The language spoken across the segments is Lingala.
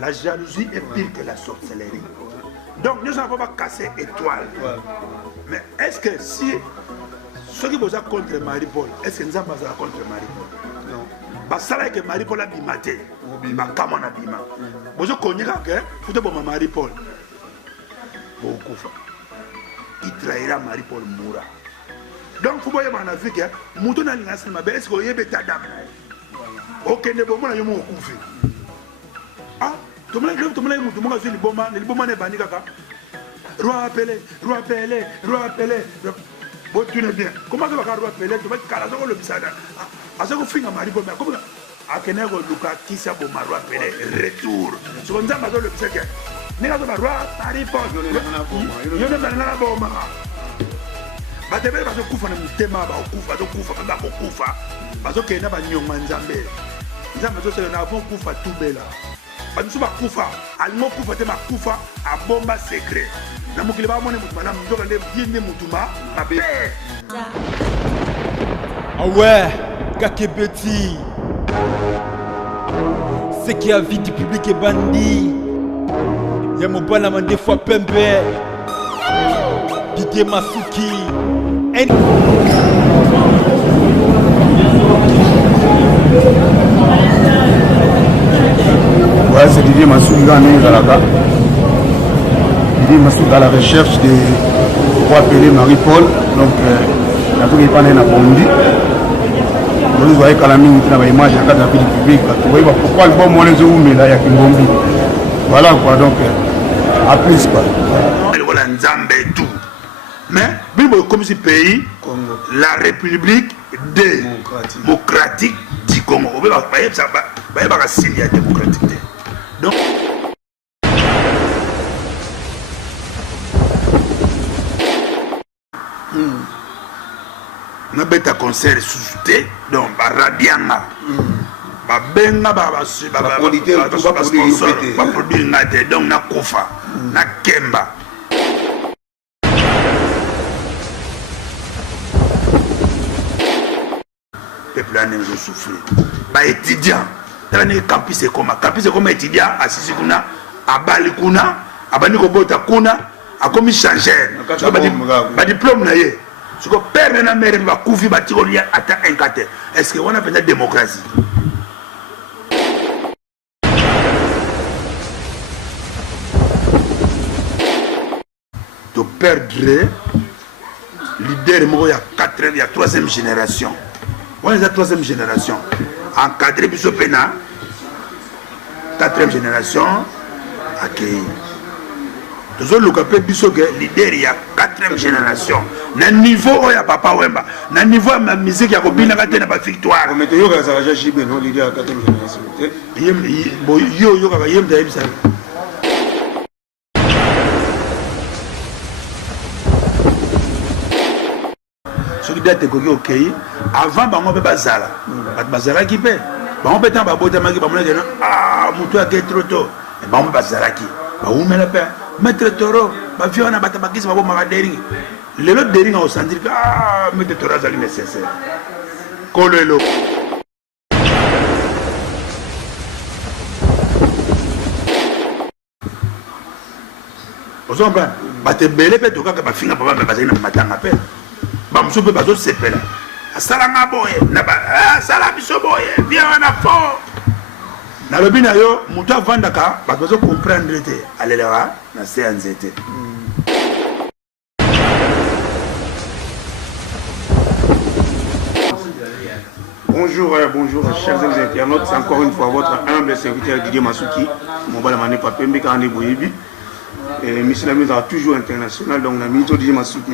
La jalousie est pire que la sorcellerie. Donc nous n'avons pas cassé étoile. Mais est-ce que si ceux qui sont contre Marie-Paul, est-ce que nous sommes contre Marie-Paul? Non. Basala que Marie-Paul a bimaté. Bakama na bima. Vous connaissez que vous êtes Marie-Paul. Il trahira Marie-Paul Moura. Donc vous voyez mon avis que Mouton a l'instant ma belle, est-ce que vous avez ta dame? Ok, ne bon moi yo koufi. Ah, tout le monde a fait le bon est banni kaka. Roi appelé. Bon, tu n'es bien. Comment ça va roi appelé? Tu vas calazo le bisada. À ce qu'on finit à Marie-Paul, mais comment à Kenego Luka qui s'est bon roi appelé retour. Ce qu'on a le bisada. N'est-ce pas roi Marie-Paul? Yo ne pas la bombe. Batebe bazo kufa na mutema ba okufa bazo kenda ba nyonga nzambe zo se na avon kufa tubela bazo ba kufa alimo kufa te makufa a bomba secret na mukile ba mone mutu malamu ndoka nde biende mutuma mabe. Ah ouais, Kakebeti, c'est qui a vie du public est bandit. Y'a mon balama des fois pembe Didier Masuki. Ouais, c'est Didier Masuki Didier Masuki à la recherche de pour appeler Marie-Paul. Donc, il y a tout qui est pas dans la Bondi. Vous voyez quand la mine est dans l'image de la vie du public. Vous voyez pourquoi le bon moment les où mais là il y a une Bondi. Voilà quoi, donc à plus quoi. Mais, comme ce pays, la République démocratique du Congo. Vous voyez, ça va pas signer la démocratique. Donc, on a un concert sous-souté, donc, Radianga. Benga produire donc na kofa na kemba peuple a nous souffrir ba étudiant dans les campus comme étudiant assisi kuna abali kuna abani ko bota kuna akomi changer ba diplôme na ye ce que père na mère va kufi ba tikolia ata enkate est-ce que on a fait démocratie? De perdre leader il y a 4 il y a 3e génération. On est la 3e génération. Encadré biso pena 4e génération accueilli. Toujours le capé biso leader il y a 4e génération. Na niveau ya papa Wemba, na niveau ma musique ya kobina ka tena ba victoire. Mais yo ka za jibe non leader ya 4e génération. Yo ka yem da yebisa. Avant bango be bazala bazala ki pe bango be tan ba bota maki ba mona ah mutu a trop tôt et bango bazala ki ba umela pe maître toro ba viona bata bakisi ba bo maka dering lelo dering au sentir que ah maître toro azali nécessaire kolelo ozomba bate bele pe toka ba finga papa ba bazali na matanga pe bamuso pe bazo sepela asalanga boye na ba asala biso boye bien na fo na lobi na yo mutu avandaka bazo comprendre te alelewa na CNZT. Bonjour, chers internautes, c'est encore une fois votre humble serviteur Didier Masuki, mon balamane papembe kande boyebi. Miss Lamuse a toujours international, donc la ministre Didier Masuki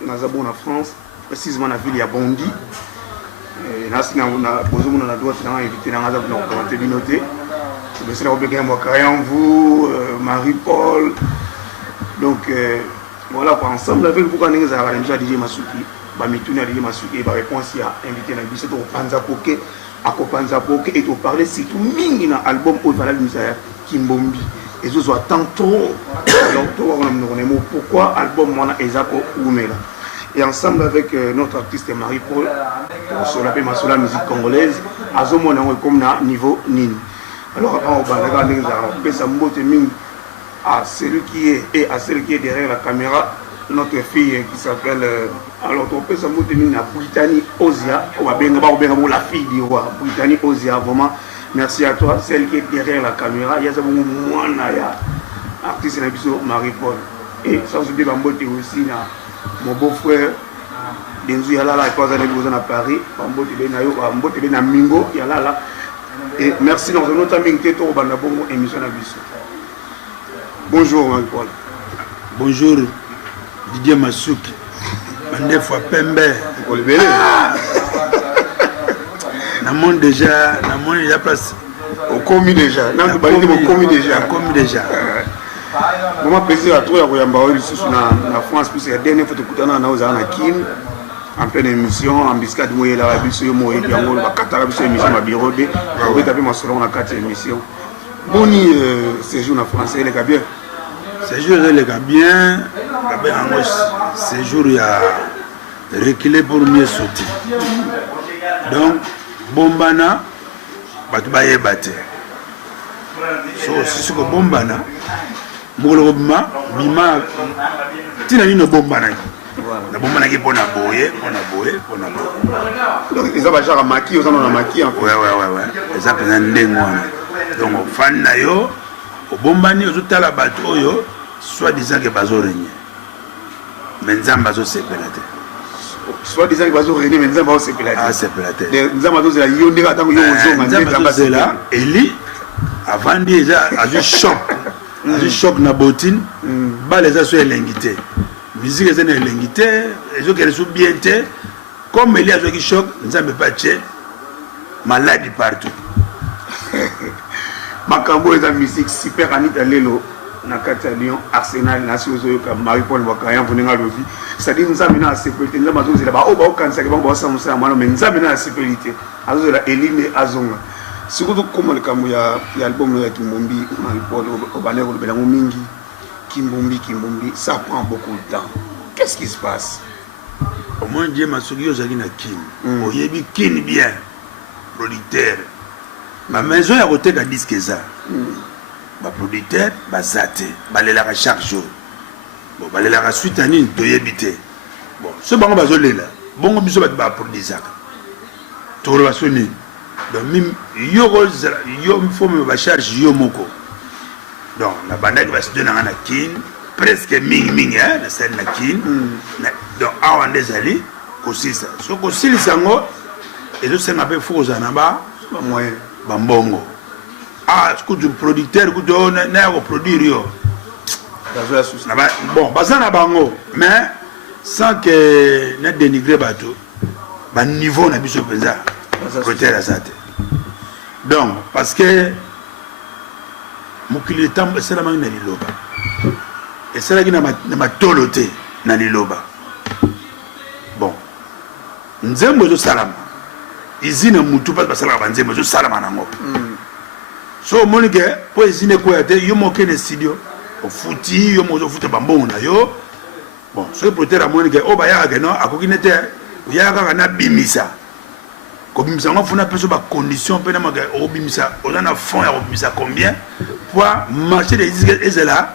na Zabon en France, précisément dans la ville de Bondi. Nous avons invité dans la commenter binoté. Vous, Marie-Paul. Donc voilà, ensemble avec vous, quand nous avons Didier Masuki, Didier Masuki, va répondre à inviter dans le bus au Panzapoke, à Kopanzapoke, et de parler surtout mingi dans l'album Ovala Musaya Kimbombi. Et ce soit tant trop. Pourquoi album Mona Ezako Oumela. Et ensemble avec notre artiste Marie-Paul, sur la musique congolaise, Azomona comme na niveau Nini. Alors, on peut s'emboter à celui qui est et à celui qui est derrière la caméra, notre fille qui s'appelle. Alors, on peut s'emboter à Brittany Ozia, la fille du roi, Brittany Ozia, vraiment. Merci à toi, celle qui est derrière la caméra. Il y a ça, moi, artiste Marie-Paul. Et sans oublier Bambote aussi, mon beau-frère, Denzu Yalala, il passe à Paris, Bambote Ben Mingo, Yalala. Et merci dans un autre ami qui est au Bandabongo émission à Bissau. Bonjour Marie-Paul. Bonjour Didier Masuki. Bande fois Pembe. Namon déjà place. Au commis déjà. Non, tu parles de commis déjà. Commis déjà. Moi plaisir à toi à Yamba ici na France puisque la dernière fois que tu as na Kin en pleine émission en biscuit moye la biso yo moye yango ba katara biso émission ma bureau de on taper ma salon na 4 émission. Boni séjour na français les gars bien. Séjour les gars bien. Séjour il y a reculer pour mieux sauter. Donc bombana batu ba yebate. So si ko bombana Molo bima tina ni no bomba na na bomba na ki pona boye. Donc ils ont pas genre maki ils ont maki en fait. Ouais ça pena ndengo wana. Donc fan na yo o bomba ni ozotala bato oyo soit disant que bazo régner. Menzamba zo sepelate. Soit disant que bazo régner menzamba zo sepelate. Ah sepelate. Nzamba zo la yondeka tango yo ozonga nzamba zo là Eli avant déjà a eu choc. Un choc na botine, les assos l'ingité. Musique est l'ingité, les autres sont bien té. Comme il y a un choc, nous avons pas de maladie partout. Makambo est la musique super Anita Lelo, na Lyon, Arsenal, Nation Zoyoka, Marie-Paul Wakayan, Vonenga Lovi. C'est-à-dire nous avons la sécurité, nous avons là-bas, au bas, quand ça va, mais nous avons la sécurité. Alors, la Eline et Azonga. Surtout comme le Kamou, il y a l'album de Kimbombi, Marie-Paul, au Banner, au Belango Mingi, Kimbombi, ça prend beaucoup de temps. Qu'est-ce qui se passe? Au moins, Dieu m'a souri aux Agina Kim. Au Yebi Kim bien, producteur. Ma maison est à côté de disque ça. Ma producteur, ma zate, balela chaque jour. Bon, balela suite à une de Yebité. Bon, ce bon bazolé là, bon biso va produire ça. Tout le sonné. Donc, yo faut me charge yo moko. Donc, la bande va se donner à kin, presque ming, hein, la scène na kin. Donc, awa ndezali, kosi ça. So kosi lisango, et je sais un peu faux anaba, moyen, bambongo. Ah, ce que du producteur, que tu n'as pas produire yo. Bon, bazana bango, mais sans que ne dénigrer bateau, bah niveau n'a biso penza. Côté la santé. Donc, parce que mon client c'est la mangue dans l'Iloba. Et c'est là qui n'a pas toloté dans l'Iloba. Bon, Nzembo Salama. Ici, ne moutou pas parce que la Nzembo Salama nango. So, mon gars, pour ici ne quoi être, yo moqué le studio, au fouti, yo mozo fouti bambon na yo. Bon, ce peut-être à mon gars, oh bah y'a que non, à quoi qu'il n'était, y'a qu'un abimisa. Comme ça, on a fait des conditions, on a fond à combien pour marcher des disques là,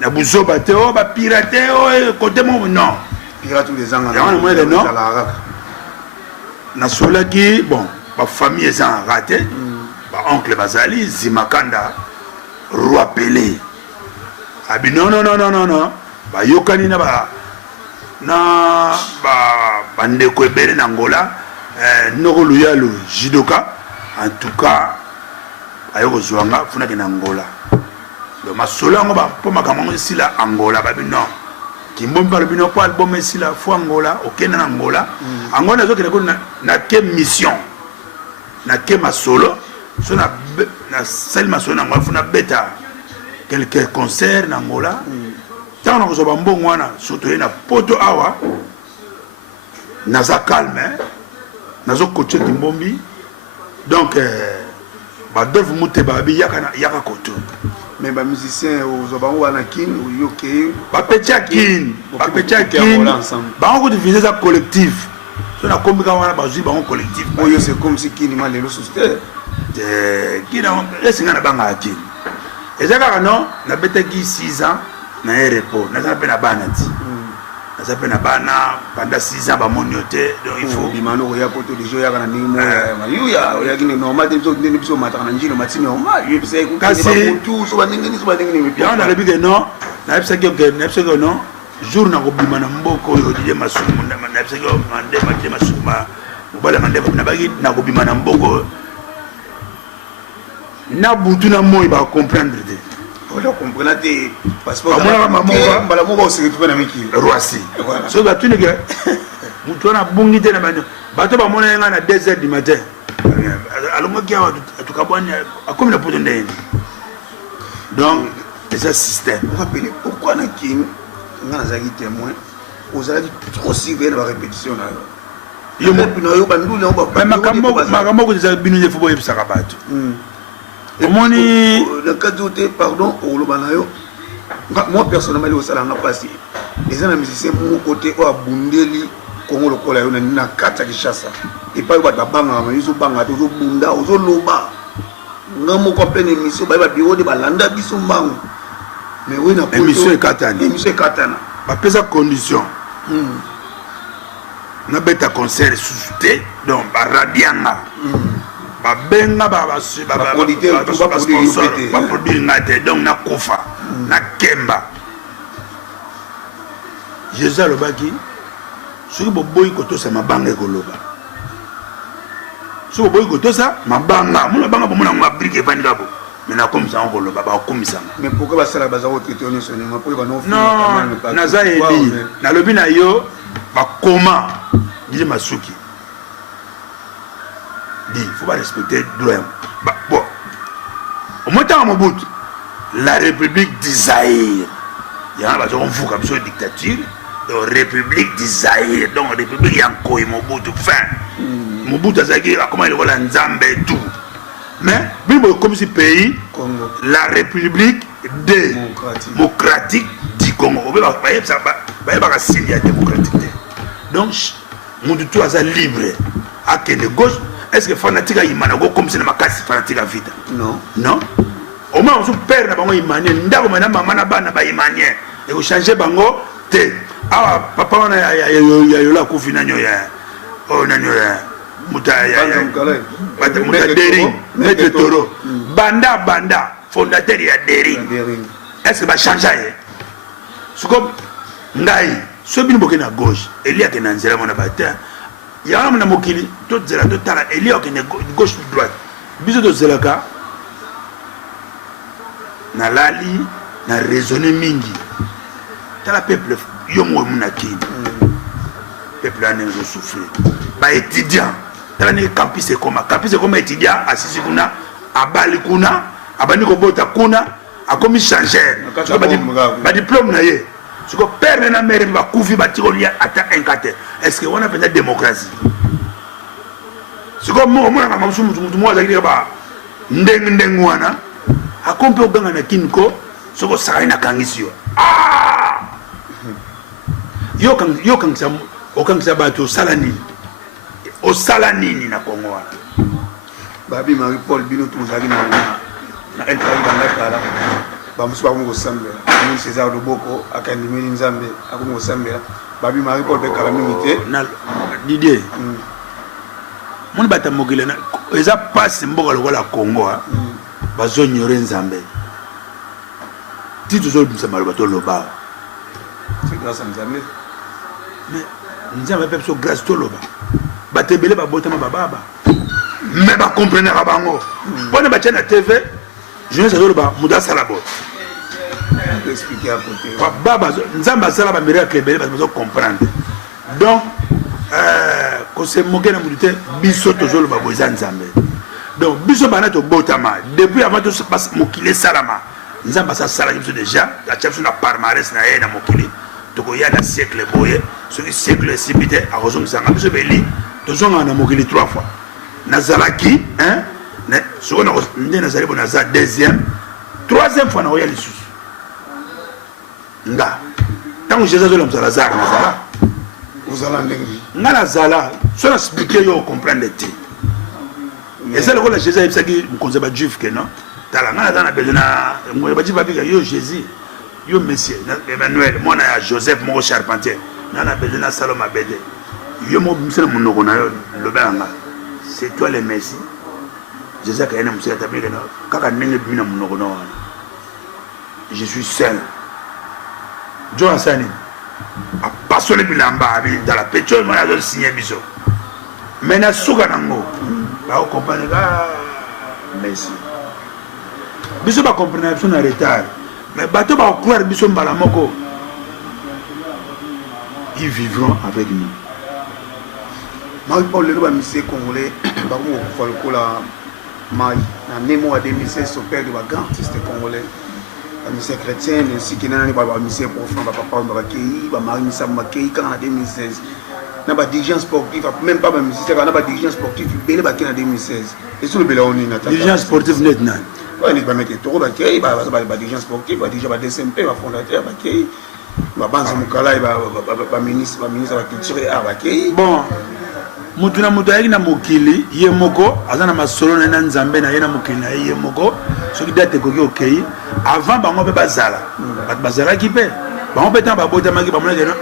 la bousso bateau, pirater, côté mon non. Pirate tous les ans, non. Na sola qui, bon, ma famille est en raté, ma oncle Bazali, Zimakanda, Roi Pelé. Abi non, ba yokani na ndeko ebele na Angola. Noko Luyalo Jidoka, en tout cas, ayoko Zouanga, Funa en Angola. Donc, ma solango, pour ma camarade ici là, Angola, non. Qui m'ont parlé de notre album ici là, faut Angola, ok, en Angola. Angola, n'a que mission, n'a que ma solo, sur la seule ma solo, on a bêta quelques concerts en Angola. Tant qu'on a un bon moine, surtout il y a poto awa, n'a pas calme, nazo coaché Kimbombi. Donc badolf Mutebabi yaka koto. Mais les musiciens aux Obango Anakin ou Yoke Bapechakin Bango diviser ça collectif. So na komika wana bazu bango collectif. Boyo c'est comme si Kinima les sous terre. kina esinga na banga akini ezaka non na betaki 6 ans na repos na ça pe na bana ti na ça pe na bana pendant 6 ans ba monioté donc il faut bimano ya poto de joya kana ningo ya ya kini normal de so ndeni biso mataka na njilo matini normal yo bisa ku kasi tout so bandingi so bandingi ya na lebi que non na bisa que non jour na ko bimana mboko yo dije masumu na bisa que mande masuma bala mande na bagi na ko bimana mboko na butu na moi ba comprendre de on comprendre de parce que bala mo ba se tu na miki roisi so ba tuni que mutu na bungi te na banyo bato ba mona nga na 2h du matin alongo kia tukabwani akomi na poto ndeni donc c'est un système vous rappelez pourquoi na kin nga na zaki témoin aux allez trop suivre la répétition là yo mo pino yo bandu le on ba makambo ko za binu ye fubo yebisaka bato omoni le cas d'oté pardon au lobanayo moi personnellement au salanga passé les gens musiciens mon côté au abundeli kongo lokola yo na kata kishasa et pas ba banga ma yuzo banga to zo bunda ozo loba ngamo ko plein émission ba bureau de balanda biso mbango mais oui na émission katana ba pesa condition na beta concert susute donc ba radianga ba benga ba sponsor ba produire ngate donc na kofa na kemba Jésus le baki soki boboyi kotosa mabanga ekoloba soki boboyi kotosa mabanga mona banga bomona ngo abrike evandika bo mais nakomisa ngo koloba bakomisanga mais pourquoi basala bazako traité on sonné ma pour bano non naza eli nalobi na yo bakoma dile masuki dit il faut pas respecter droit bon au moins tant Mobutu la république d'Isaïr il y a pas on fout comme ça dictature république d'Isaïr donc république yankoy Mobutu fin Mobutu azaki comment il voit nzambe tout mais bibo comme si pays Congo la république démocratique du Congo on va pas ça ba signer démocratique donc Mobutu aza libre à quelle gauche est-ce que fanatique a imana go comme si na makasi fanatique a vita non au moins on perd na bango imane ndako mana mama na bana ba imane et vous changer bango te ah papa on ya yola ku finanyo ya oh nanyo ya muta ya muta dering maître toro banda fondateur ya dering est-ce que va changer c'est comme ngai so bin bokena gauche elia ke na nzela mona bata ya na mokili to zela to tala elia ke na gauche droite biso to zelaka na lali na raisonner mingi tala peuple yo mo muna kini peuple ane zo souffrir ba étudiant tala ne campus comme étudiant asisi kuna abali kuna abani ko bota kuna akomi changer ba diplôme na ye ce que père na mère ba kufi ba tikolia ata enkate est-ce que on a peut-être démocratie ce que mo na mama mutu mo azaki ba ndeng wana akompe oganga na kinko soko sakai na kangisio yo kangisa bato osala nini na Kongo wana babi Marie Paul bino tuzaki na entrai banga kala bamusu bango sambela ni César Loboko akandimeli nzambe akomo sambela babi Marie Paul be kala mingi te na Didier mon bata mogile na eza passe mboka lokola Kongo bazonyore nzambe titu zo msamalo bato loba c'est grâce à nzambe mais nzambe pepe so grâce to loba batebele ba botama baba mais ba comprendre bango bona ba tena TV je ne sais pas muda salabo expliquer à côté baba nzambe sala ba miracle bele ba zo comprendre donc ko se mogena mudite biso to zo loba boza nzambe donc biso bana to botama depuis avant to se passe mokile salama nzamba sa sala biso déjà la chef sur la palmarès na ye na mokile to ko ya na siècle boye ce siècle sibité a raison ça biso beli to zonga na mokile 3 fois nazalaki hein ne so na ndé nazali bona za deuxième troisième fois na oya lisusu nga tango Jésus zo la mzala za nazala vous allez ndengi nga nazala so na expliquer yo comprendre te Et ça, le rôle de Jésus, c'est qu'il me conseille pas juif que non. T'as la main dans la besoin, moi, je dis pas yo Jésus, yo Messie, Emmanuel, moi, on a Joseph, mon charpentier, on a besoin de Salomon Bédé. Yo, moi, je suis le bain. C'est toi le Messie. Jésus, quand il y a je suis seul. Joe Hassani a passionné bilamba dans la pétrole, moi, j'ai signé biso. Mais na souka nango, ba o comprendre Messi. Biso ba comprendre biso na retard. Mais bateau ba croire biso mbala moko. Ils vivront avec nous. Marie-Paul Lelo ba misé congolais, ba ko fa le kola mai na Nemo à 2016 son père de ba grand artiste congolais. Ba misé chrétien ainsi que nana ba misé profond ba papa ba kei, ba mari misa ba kei quand en 2016. Na ba dirigeant sportif, même pas ba musicien, na ba dirigeant sportif belé ba kei en 2016. Et sur le belé on est na dirigeant sportif net nan. Ouais, ni ba mettre toro ba kei, ba dirigeant sportif, ba dirigeant ba DSMP, ba fondateur ba kei. Ba banza mukala ba ministre ba culture et art ba kei. Bon, mutuna mutayaki na mokili ye moko azana masolo na nzambe na ye na mokili na ye moko soki date koki okei avant bango pe bazala bat bazala ki pe bango pe tan ba bota maki ba mona jeno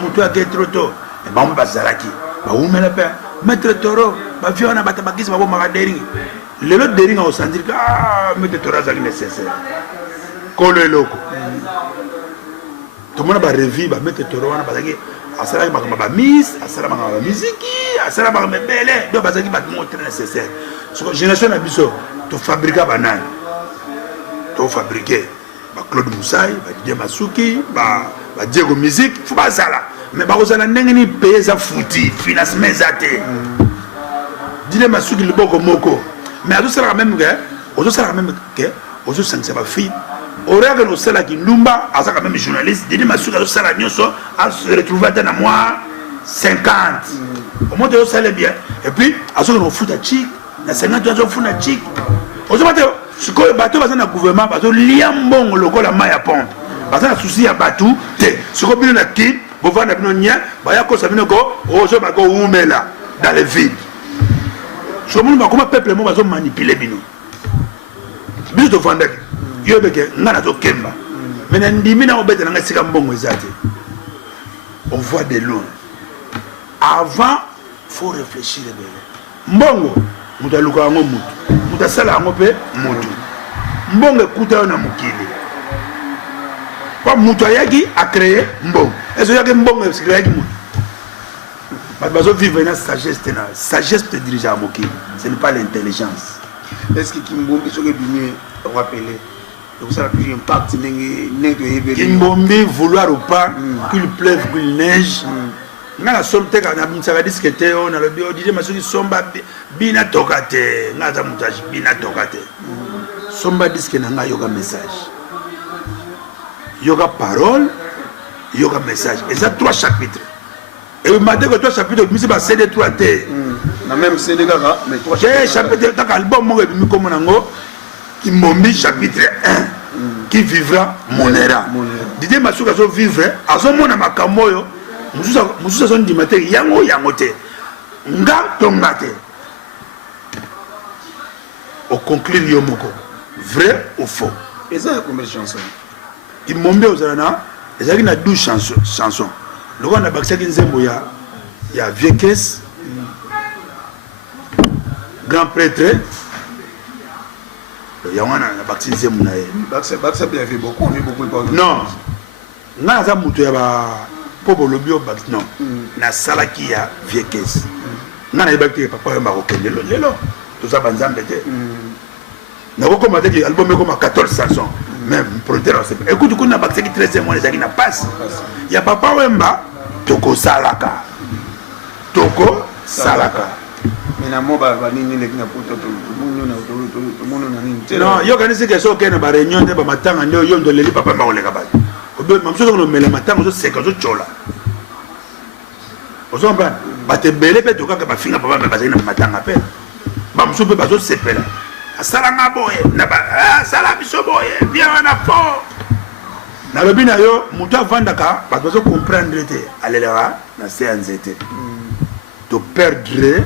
mutu ake trop tôt et bango bazala ki ba umela pe maître toro ba viona bata bakisi ba bo maka dering lelo dering au sentir maître toro azali nécessaire ko le loko to mona ba revi ba maître toro wana bazaki asala ba miss asala ba musique asala ba mebele do bazaki ba montre nécessaire so génération na biso to fabriquer banane to fabriquer ba Claude Moussaï ba Didier Masuki ba Diego musique faut ba sala mais ba ko sala ndenge ni payer za fouti financement zate Didier Masuki le boko moko mais azo sala même que ozo sangsa ba fille Orega no sala ki Ndumba asa quand même journaliste Didier Masuki azo sala nyoso a se retrouver dans moi 50 au moins de ça bien et puis azo no foot à chic na 50 azo foot à chic ozo mate sikoyo bato baza na gouvernement bazo lia mbongo lokola mai ya pompe baza na souci ya bato te siko bino na ki bo vanda bino nya ba ya ko sabino ko ozo ba ko umela dans les villes so mo ba ko peuple mo bazo manipuler bino biso to vanda yo beke ngana to kemba mais na ndimi na obeta na sika mbongo ezate on voit de loin avant faut réfléchir bien mbongo muta luka ngo muta sala ngo pe mutu mbongo ekuta na mukili pa mutu ayaki a créer mbongo eso yaki mbongo a créer ki mutu ba bazo vivre na sagesse te diriger à mukili ce n'est pas l'intelligence est-ce que Kimbombi soke bimé rappeler donc ça a plus impact Kimbombi vouloir ou pas qu'il pleuve qu'il neige nga la somte ka na mtsaka disquete on a le bio Didier Masuki somba bina tokate nga za mutaji bina tokate somba disque na nga yoga message yoga parole yoga message et ça 3 chapitres et le matin que 3 chapitres mi se ba CD 3 t na même CD kaka mais 3 chapitres ta album mo bi comme nango Kimbombi chapitre 1 qui vivra monera Didier Masuki azo vivre azo mona makambo yo mususa son dimate yango te nga tongate au conclure yo moko vrai ou faux et ça combien de chansons Kimbombi ozana ezaki na 12 chansons loko na bakisaki nzembo ya vieux caisse grand prêtre yangana na bakisi nzembo na ye bakisa bien fait beaucoup non nga za mutu ya ba pobo lobio bak non na salaki ya vieux caisse nga na yebaki papa yamba ko kende lelo to za banzambe te na ko komate ki album ko ma 14 chansons même producteur c'est écoute ko na bakisi ki 13e mois ezaki na passe ya papa wemba toko salaka mais na mo ba nini le kina poto to muno na nini non yo kanisi ke so ke na ba réunion de ba matanga ndio yo ndo leli papa ba oleka ba obe mamso ko no mele matanga zo seka zo chola ozomba bate bele pe to kaka ba finga papa ba zina matanga pe ba mso pe ba zo sepela asala nga boye na ba sala biso boye bien na fo na lobi na yo mutu avandaka ba zo comprendre te alela na séance te to perdre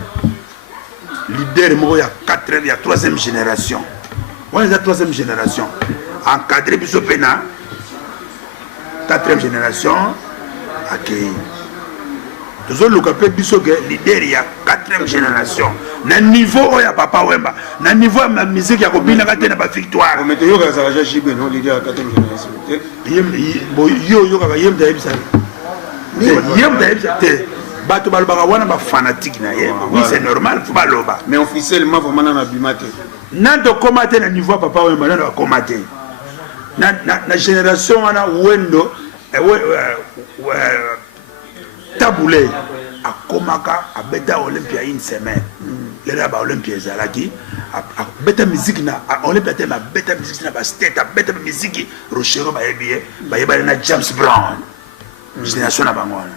leader moko ya 4e ya 3e génération. On est la 3e génération. Encadré biso pena 4e génération accueilli. Toujours le capé biso que leader ya 4e génération. Na niveau ya Papa Wemba, na niveau ma musique ya kobina ka tena ba victoire. Mais yo ka ça jibe non leader ya 4e génération. Yo ka yem da yebisa. Yem da yebisa te. Bato balobaka wana ba fanatique na ye. Oui, c'est normal, faut baloba. Mais officiellement vraiment na bimate. Nando komate na niveau Papa Wemba na komate. Na génération wana wendo taboulé a komaka a beta Olympia une semaine. Les rabats Olympia zalaki a beta musique na Olympia te ma beta musique na ba state a beta musique Rochero ba yebie ba yeba na James Brown. Génération na bangwana.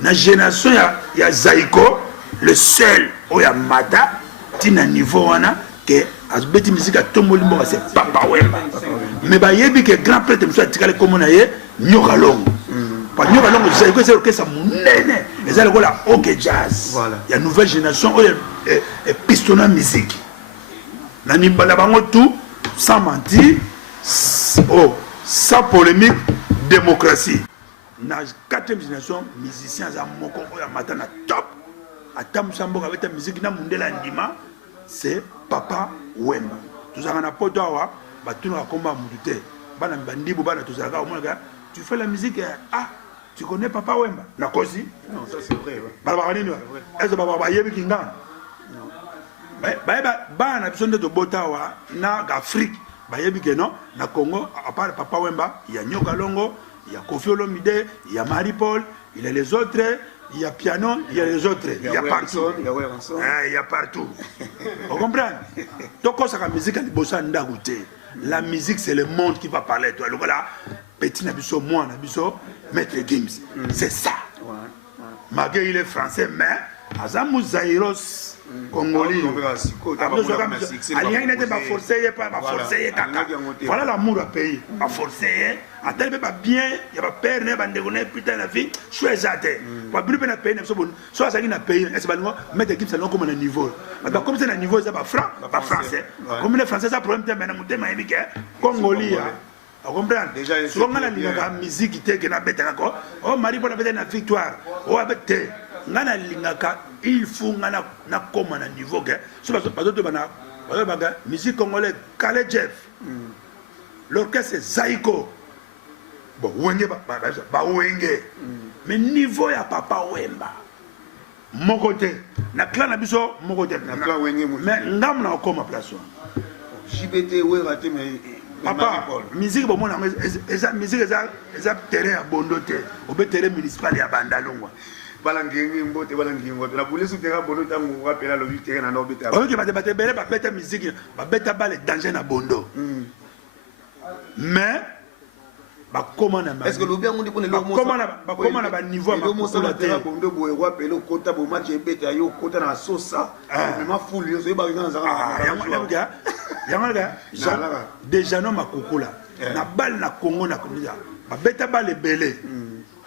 Na génération ya Zaiko le seul oya mata tina niveau wana que asbeti musique a tomboli mboka c'est Papa Wemba. Mais ba yebi que grand prêtre mso atikale comme na ye nyoka longo. Pa nyoka longo Zaiko c'est orchestre munene. Les ala kola ok jazz. Il y a nouvelle génération oya pistona musique. Na nimbala bango tout sans mentir, sans polémique, démocratie. Na 4e génération musicien za moko oya matana top. Atam sambo avec ta musique na mundela ndima c'est Papa Wemba. Tout ça na poto awa ba tuna komba mudute. Bana bandibo bana tout ça ka omona tu fais la musique tu connais Papa Wemba na kosi? Non, ça c'est vrai. Ba ba nini? Est-ce ba yebi kinga? Ba na biso ndeto botawa na Afrique. Ba yebi ke non na Congo à part Papa Wemba, il y a Nyoka Longo, il y a Kofi Olomide, il y a Marie-Paul, il y a les autres, il y a Piano, il y a les autres, il y a partout. Il y a partout. Vous comprenez? Donc, quand ça la musique, la musique, c'est le monde qui va parler. Toi, là, petit Nabiso, moi, Nabiso, Maître Gims. C'est ça. Malgré il est français, mais Azamou Zairos. Congolais. Voilà l'amour à payer. À forcer. À tel pas bien, il y a pas père, il y a pas de putain la vie. Choisir. Pas plus bien à payer. Soit ça qui n'a payé. Est-ce que nous mettre l'équipe selon comme un niveau. Comme c'est un niveau, c'est pas franc, pas français. Comme les Français, ça problème. Maintenant, mon thème est Congolais. Vous comprenez? Souvent, on a la musique qui était bête encore. Oh, Marie, pour la bête, la victoire. Oh, avec ngana lingaka il faut ngana na koma na niveau que so bazo bana musique congolaise Kale Jeff l'orchestre c'est Zaiko bon wenge ba wenge mais niveau ya Papa Wemba mon côté na clan na biso mon côté na clan wenge mais ngam na koma place JBT we raté mais papa musique bon mon eza musique eza terrain à bondoté au terrain municipal ya Bandalungwa balangengi mbote balangengi la boule soutera bono tango rappela le terrain na obeta ok bate bele ba beta musique ba beta bale danger na bondo mais ba comment na est-ce que le bien on dit pour le comment na ba niveau ma ko la terrain bondo boye rappela au kota bo match ebeta yo kota na sosa vraiment full yo ba dans ça yanga déjà no makukula na balle na Congo na kolia ba beta bale belé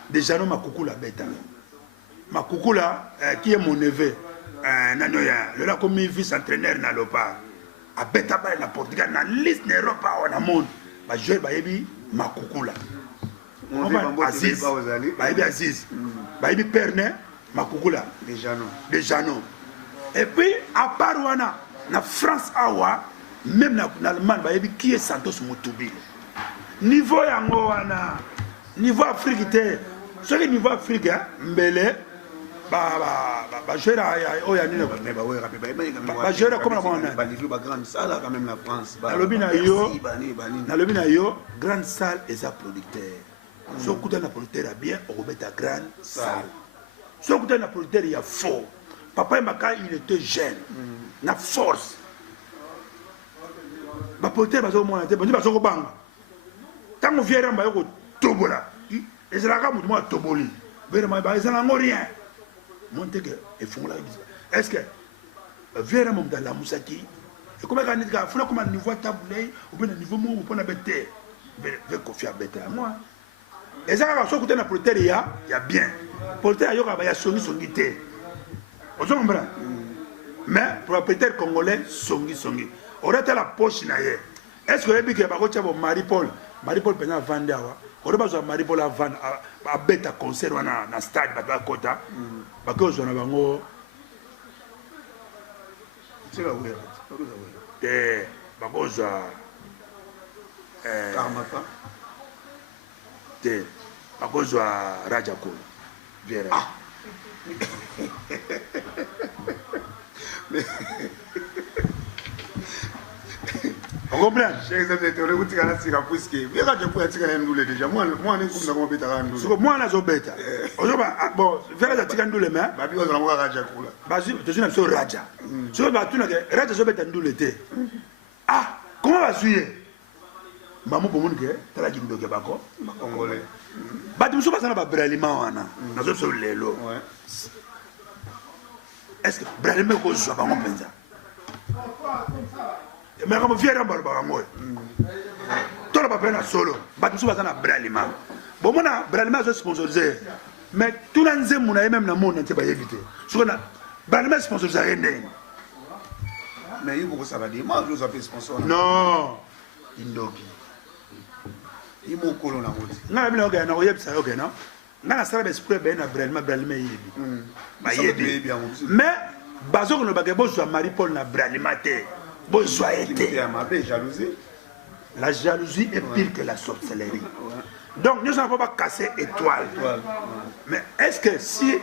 déjà no makukula beta Makukula, qui est mon neveu, le là comme vice-entraîneur dans le pas, à Betaba la Portugal, dans la liste d'Europe, on a monde, bah je vais Makukula. Aziz, Aziz, Perne, Makukula, déjà non. Et puis à part Wana, na France awa, même dans l'Allemagne, qui est Santos Moutoubi. Niveau yango wana, niveau Afrique, ce qui niveau Afrique, mbele. Joueur comme la grande salle quand même la France. Na yo grande salle et sa producteur. Si on écoute un producteur bien, on remet ta grande salle. Si on écoute un producteur il y a fort. Papa Mbaka il était jeune, na force. Ba producteur bazo mo te, bazo ko banga. Tant on vient ba yo tobola. Et c'est la ka mutu mo toboli. Vraiment ba ils n'ont rien. Monte que et font là est-ce que vers mon dans la Moussaki et comment quand il faut comment niveau taboulé ou bien niveau mon pour na bête vers Kofi à bête à moi et ça va so côté na protéger il y a bien protéger yo ka ba ya songi songité on comprend mais propriétaire congolais songi. On a la poche naie. Est-ce que vous avez dit que Marie-Paul peut vendre awa? On a besoin de Marie-Paul à vendre à bête concert na stade à Kota. Parce que vous avez c'est la ouïe. Bakoza Karmapa. Bakoza Raja Kolo. Viera. On comprend? J'ai examiné le route à la Sira Puisque. Viera de pour attirer un double déjà. Moi, on est comme ça, on peut t'arranger. C'est moi, on a zobeta. Bon, Viera de Tikan double, mais. Babi, on va Raja Kula. Babi, tu es sur Raja. Sur le bateau, Raja zobeta double. Ah, comment va suivre? Maman, pour moi, tu as dit que tu as Congolais. Tu as dit que Bralima, tu as dit Lelo. Est-ce que Bralima est aussi un peu mais comme fier en barba moi tout le papa na solo batu ba na Bralima bon mona Bralima est sponsorisé mais tout la nzemu na même na monde n'était pas évité sur na Bralima sponsorisé rien mais il faut ça va dire moi je vous appelle sponsor non indoki il mo kolo na route na bino ga na oyeb sa okay non na sala be spray be na Bralima yebi ba yebi mais bazo ko no ba ke bo zo Marie-Paul na Bralima te. La jalousie est pire que la sorcellerie. Donc nous n'avons pas cassé étoile. Mais est-ce que si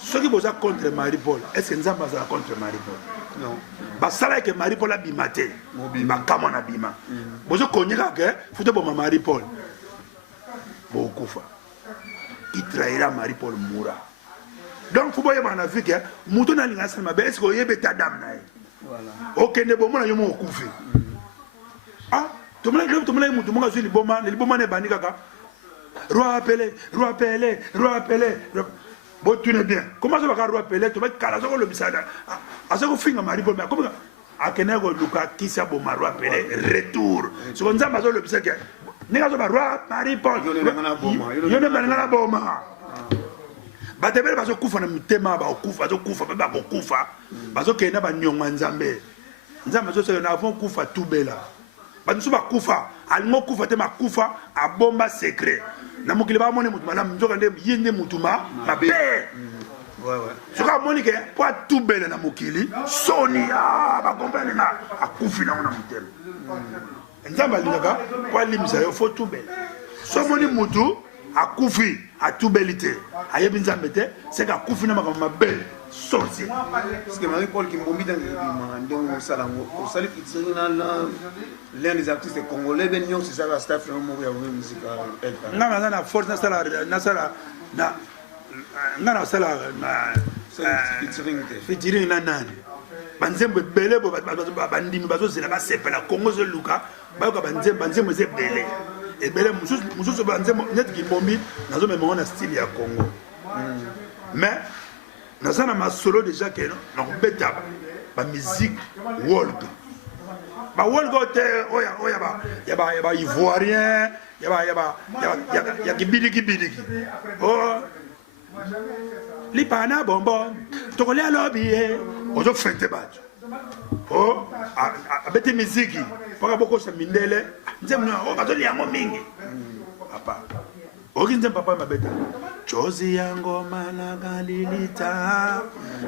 ceux qui sont contre Marie-Paul, est-ce que nous sommes contre Marie-Paul? Non. Parce que Marie-Paul a bimaté. Comme on a bima. Vous connaissez que vous êtes Marie-Paul. Beaucoup. Qui trahira Marie-Paul mourra. Donc vous voyez, on a vu que Mouton a l'ingasme, est-ce que vous avez ta dame? Ok, ne bon moi yomo okufi. Ah, tout le monde a vu le bon ne bani kaka. Roi appelé. Bon tu n'es bien. Comment ça va roi appelé? Tu vas kala ça le bisada. Ah ça ko finga Marie-Paul mais comment akenego luka kisa bo roi appelé retour. Ce qu'on zamba le bisada. Nega so roi Marie-Paul. Yo ne bana boma. Batebele bazo kufa na mitema ba okufa bazo kufa bazo kena ba nyonga nzambe bazo se na avons kufa tubela bazo ba kufa almo kufa te makufa a bomba secret na mokili ba mone mutu malamu nzoka nde yende mutuma mabe soka moni ke po tubela na mokili soni ba comprendre na akufi na mutema nzamba linga po limisa yo fo tubela so moni mutu akufi atubelite ayebi nzambe te c'est ka kufi na makama belle sorcier parce que Marie-Paul qui mbombi dans ndongo salango au salut kitina l'un des artistes congolais ben nyong c'est ça la staff no mo ya musique elle na force na sala na sala featuring na nani banzembe bele bo bandimi bazo zela ba sepela Congo zo luka ba ko banzembe ze bele et belle mususu banzemo net ki bombi nazo me mona style ya Congo mais nazana ma solo déjà que non beta ba musique world ba world gote oya ba ivoirien ya kibidiki oh lipana bonbon tokolia lobby ozo fete bajo oh abete musique paka boko sa mindele nzemno o bazoli yango mingi apa oki nzem papa mabeta chozi yango mana galilita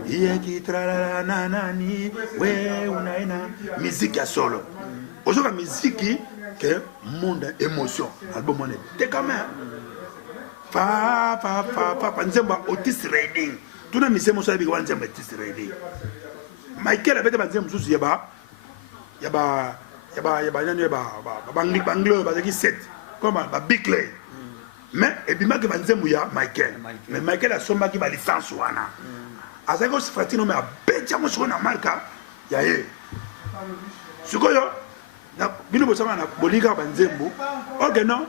iye kitrala nanani we unaina musique ya solo ozoka musique que monde émotion album on est quand même pa nzemba Otis Redding tuna misemo so bi nzemba Otis Redding Michael abete banzemba susu yaba nani banglo bazaki set comme ba Bickley mais et bima que banzembu ya Michael mais Michael a somba ki ba licence wana azako sfatino mais abetia mo sona marka ya ye sikoyo na bino bosama na bolika banzembu ok non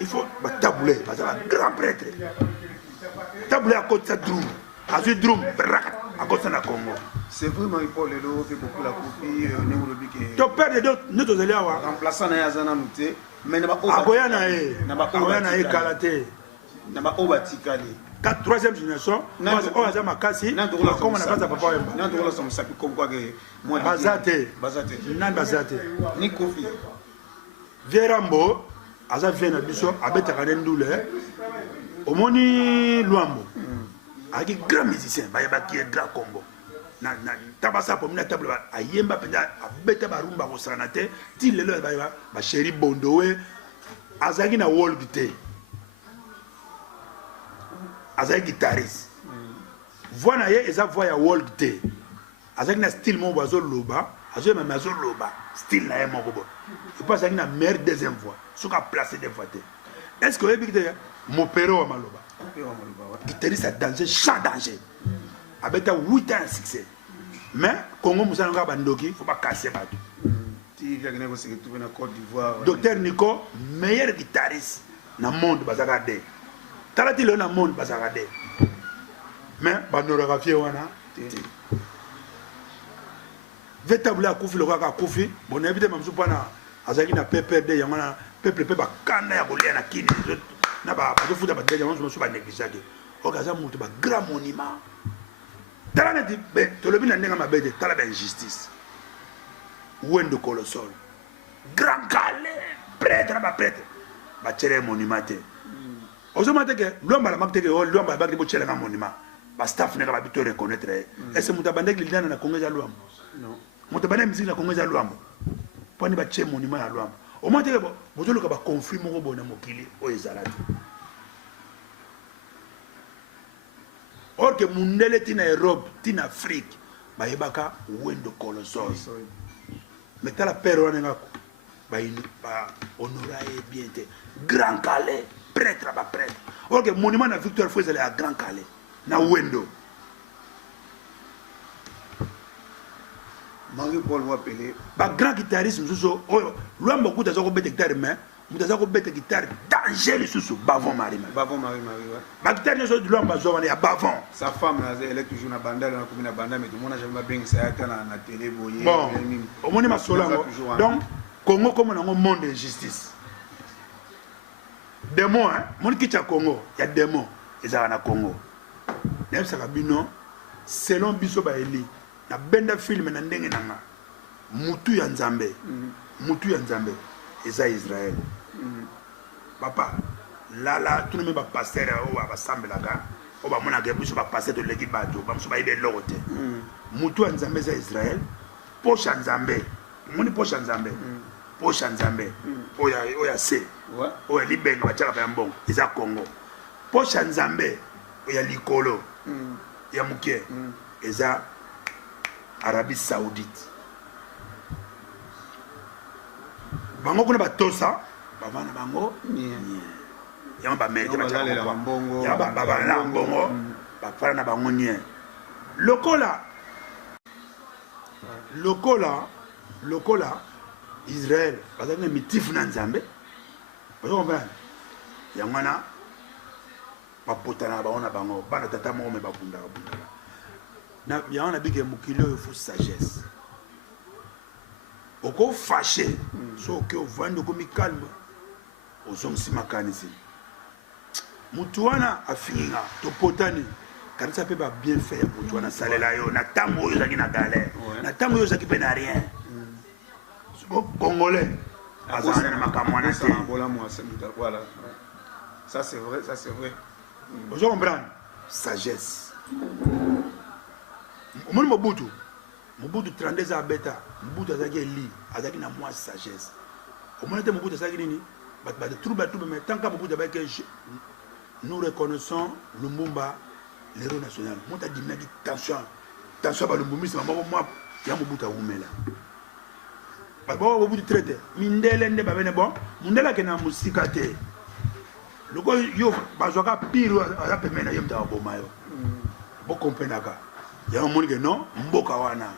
il faut ba tabouler parce que grand prêtre tabouler à côté de drum azu drum à côté na Congo. C'est vraiment Paul Lelo fait beaucoup la copie Nemolobique. Tu perds des notre zéléwa remplaçant na yazana muté mais na ba akoya na e kalaté na ba obatikali troisième génération oyo aza makasi bakoma na kati ya papa wemba baza te nani baza te vie rambo aza vie na biso abetaka nde ndule omoni lwambo azalaki grand musicien bayebaki ye grand congo tabasa pomi na table ayemba mpenza abeta barumba kosana te ti lelo basheri bondowe azalaki na wolg te azalaki guitariste voix na ye eza voix ya wolg te azalaki na style moko bo azoloba azoyemame azoloba style na ye moko bo epo azalaki na meilleure deuxième voix soki aplace deux fois te est ce que oyebiki te mopero wa maloba guitariste a danger champ danger abeta 8 ans ya succès mais congo mosala ngo bandoki fo bakase bato docteur Nico meilleur guitariste na monde bazaka de tala ti lelo na monde bazaka de mais banoraka fie wana vétabule akufi lokaka akufi bon évite mamsu mpona azalaki na PPRD yango na peuple mpe bakanda ya kolia na kini na bazofuta badeja yango mosusu banégligaki oyo aza moto bagrand monument tala neti tolobi na ndenge mabe te tala bainjustice wendo colosol grand gale prêtre na baprêtre batiele monument te ozoma te ke lwamba lamaki te ke lwamba abaki te botielenga monument bastaff neka babi to reconnaître ye ese moto abandaki lilana na kongo eza lwambo moto abandaki misiki na kongo eza lwambo mponi batie monument ya lwambo omwa te ke bozoluka baconflit moko boye na mokili oyo ezala te or ke mundele tina Europe tina Afrique bayebaka wendo colosol mais tala père wana ngako ba honora e bien te grand calais prêtre ba prêtre or ke monument na Victor Fouezele à grand calais na wendo Marie-Paul Wapele ba grand guitariste mususu oyo lwambo kuta zoko bete guitare mais muta ko bete guitare danger lisusu bavon mari ouais ba guitare nyo du lwambo zo wana ya bavon sa femme elle est toujours na bandale na komina bandale mais tout le monde a jamais bien ça ata na télé boye bon omoni masolango donc Congo comme on monde d'injustice démon hein mon kicha Congo ya démon ezala na Congo nem saka bino selon biso ba eli na benda film na ndenge nanga mutu ya nzambe eza Israël papa lala tout le monde ba pasteur o ba sambelaka o ba mona ke biso ba pasteur to leki bato ba muso ba ibe lokote mutu ya nzambe eza Israël posha nzambe moni posha nzambe oya se oya libenga batiaka ya mbongo eza Congo posha nzambe oya likolo ya muke eza Arabie Saoudite bango kuna batosa bavana bango yango bamérite batiaka mbongo ya babala mbongo bafana na bango nie lokola Israël bazalaki na mitifu na nzambe ozokomprendre yango wana bapotana bango na bango bana tata moko me babundaka na yango na bike mokili oyo fo sagesse oko fâché so oke ovandi okomi calme ozongisi makanisi mutu wana afinginga topotani kanisa mpe babien fait ya mutu wana asalela yo na ntango oyo ozalaki na galère na ntango oyo ozalaki mpe na rien congolais azala na makambo wana te ça c'est vrai ozo comprendre sagesse omoni Mobutu 32 abeta Mobutu azalaki eli azalaki na mwa sagesse omoni te Mobutu azalaki nini bato trouble mais tant que Mobutu abayaki nous reconnaissons Lumumba l'héros national moto adiminaki tension balumbumbisi maboko mwa ya Mobutu awumela bato Mobutu traité mindele nde babene bon mundele akende na mosika te loko yo bazwaka pire aza pembeni na yo moto aboma yo bokomprenaka yango omoni ke non mboka wana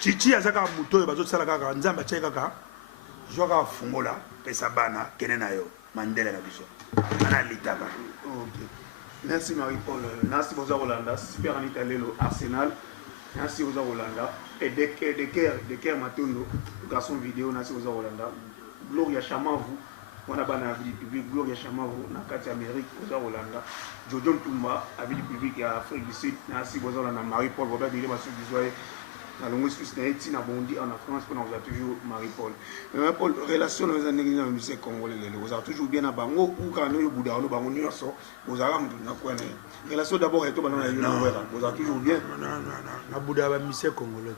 chichi aza kaka moto oyo bazosala kaka nzambe atyai kaka zwa kaka fungola pesa bana kende na yo mandele na biso ana litaka. Merci Marie-Paul. Merci Boza Rolanda. Super en Italie, le Arsenal. Merci Boza Rolanda. Et de Caire Matondo, garçon vidéo, merci Boza Rolanda. Gloria Chama vous. On a banni avis du public, Gloria Chamavo, Nakati Amérique, aux Rolanda, Jojo Toumba, avis du public à Afrique du Sud, Nancy Bozala, Marie-Paul, Robert Dillet, Massou Bisoye, dans le Suisse, Naïti, Nabondi, en France, on a toujours Marie-Paul. Marie-Paul, relation dans les années dans le musée congolais, vous avez toujours bien à Bango, ou quand nous, Bouddha, nous, Bango, nous, vous avez relation d'abord, et tout, vous avez toujours bien. Non, na Bouddha, le musée congolais.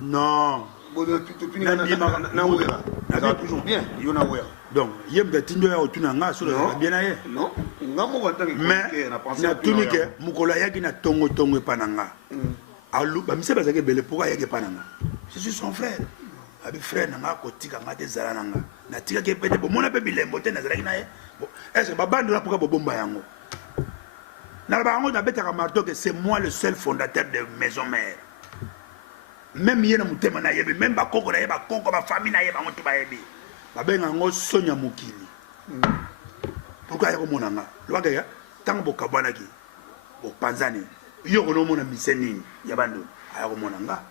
Non. Toujours bien. Donc, il y a des gens qui ont bien aillé. Non. Mais, na tunike, mukola yaki na tongo tongo pananga. Alou, ba mise bazake bele pourquoi yaki pananga. Je suis son frère. Abi frère nanga kotika ngate zala nanga. Na tika ke pete bo mona pe bilembo te na zala ki na ye. Est-ce ba bande la pourquoi bo bomba yango. Na ba yango na betaka marteau que c'est moi le seul fondateur de maison mère. Même yena mutema na yebi, même ba koko na yeba koko ba famille na yeba ngoto ba yebi. Ba benga ngo sonya mukili. Pourquoi yako monanga? Lwaka ya tango bokabwana ki. Bo panzani. Yo ko no mona miseni ya bando. Ayako monanga.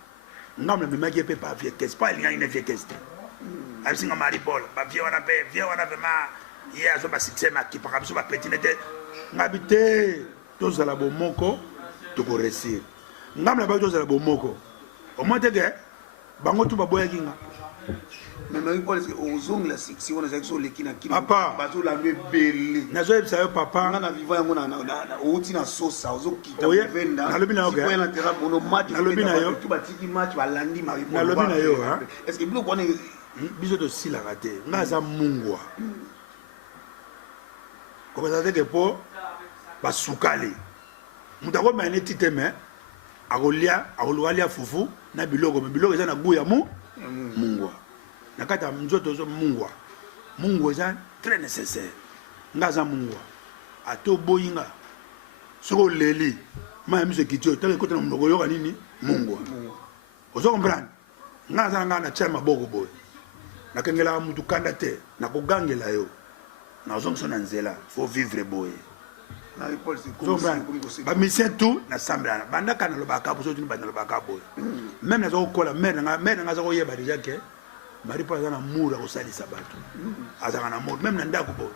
Ngam na mimaki pe pa vie qu'est-ce pas il y a une vie qu'est-ce. Abi singa Marie-Paul, ba vie wana pe ma ya zo ba système ki pa kabiso ba petinete. Ngabite tozala bomoko to ko réussir. Ngam na ba tozala bomoko. Au moins, bango tu baboya kinga. Mais Marie-Paul, est-ce que aux ongles, si on a dit que les qui papa, bateau la belle. Nazo ebisa papa. On a vivant na outi na sauce, ozo kita venda. Na lobi na yo. Si na terrain pour nos matchs, na lobi na yo. Tu batiki match ba landi Marie-Paul. Na lobi na yo hein. Est-ce que bilo connaît biso to sila raté. Ngaza mungwa. Comme ça que po basukali. Mutako mane titeme. Agolia fufu na biloko eza na goût ya mungwa na kata nzoto zo mungwa eza très nécessaire ngaza mungwa ato boyinga soko leli ma miso kitio tele kota na mnogo yoka nini mungwa ozo comprendre ngaza ngana chama boko boy na kengela mutu kanda te na kogangela yo na zonso na nzela faut vivre boy. Ba mission tout na sambla banda kana lo bakapo so tuni banda lo bakapo même na zo kola mère nga zo yeba déjà que Marie-Paul na mura ko sali sabato azanga na mur même na ndako bo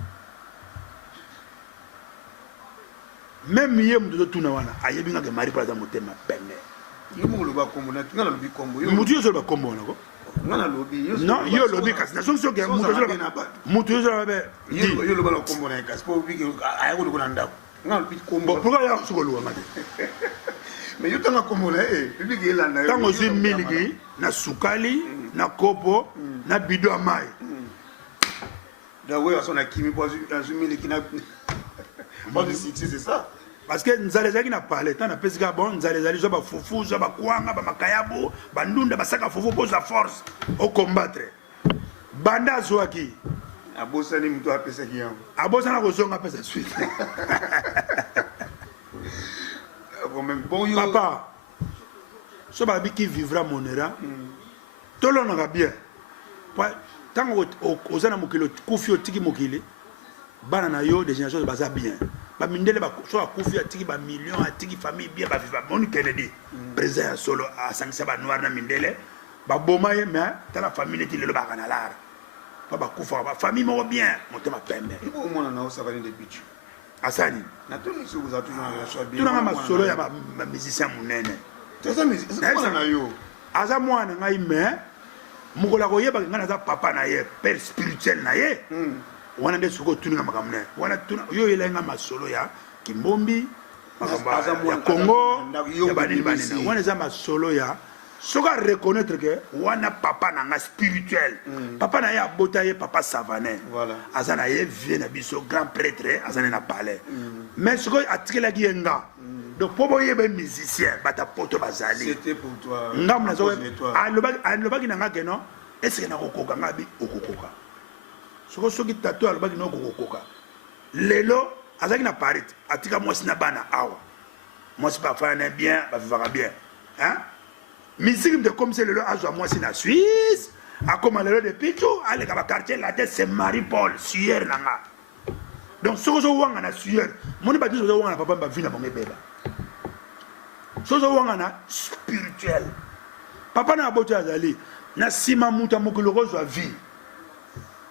même yem do tuna wana ayebi nga ke Marie-Paul za motema pende yemo lo ba kombo na kinga lo bi kombo yo mutu yo so ba kombo na ko ngana lobi yo non yo lobi kasi na so ke mutu yo so ba be yo lo ba lo kombo na kasi po bi ayako lo na ndako. Bon, pourquoi il y a ce que l'on a dit? Mais il y a un combo là, tant que j'ai miliki, na sukali, na kopo, na bidou à maille. D'ailleurs, on a kimi pour un miliki na. C'est ça. Parce que nous allons aller na parler, tant na pesca bon, nous allons aller zoba fufu, zoba kuanga, ba makayabo, bandunda, ba saka fufu pour la force au combattre. Banda zoaki. Abosani mtu apesa kiyango. Abosana kozonga pesa suite. Papa, ce babi qui vivra mon era, tout le monde va bien. Tant que ozana mokilo kufi tiki mokili, bana na yo des générations baza bien. Ba mindele ba so kufi tiki ba millions tiki famille bien ba vivre. Mon Kennedy, président solo à sangisa ba noir na mindele, ba bomaye mais ta la famille ti le ba kana lara. Papa kufa ba famille mo bien, motema pembe. Ibo mona na osavani de bichu. Asani. Na tout les vous a toujours en relation bien. Tu n'as pas solo ya ba musicien munene. Tu as musicien na yo. Aza mwana ngai me mukola ko yeba ngana za papa na ye, père spirituel na ye. Wana nde suko tuninga makamne. Wana tuna yo elenga masolo ya Kimbombi, makamba ya Congo, ya banini banini. Wana za masolo ya soka reconnaître que wana papa nanga spirituel. Papa na ya botaye papa Savané. Voilà. Azana ye vient na biso grand prêtre, azana na palais. Mais ce que atikela kienga. Donc pour boye be musicien, bata poto bazali. C'était pour toi. Ngam na zo alobaki nanga ke non. Est-ce que na kokoka ngabi okokoka. Soko soki tato alobaki no kokoka. Lelo azaki na Paris, atika mwasi na bana awa. Mwasi ba fana bien, ba vivra bien. Hein? Musique de comme c'est le azo moi c'est na Suisse a comme le de Pichu allez ka quartier la tête c'est Marie-Paul sueur nanga donc sozo wanga na sueur moni ba sozo wanga na papa ba vina bonge beba sozo wanga na spirituel papa na boto azali na sima muta mokolo kozwa vie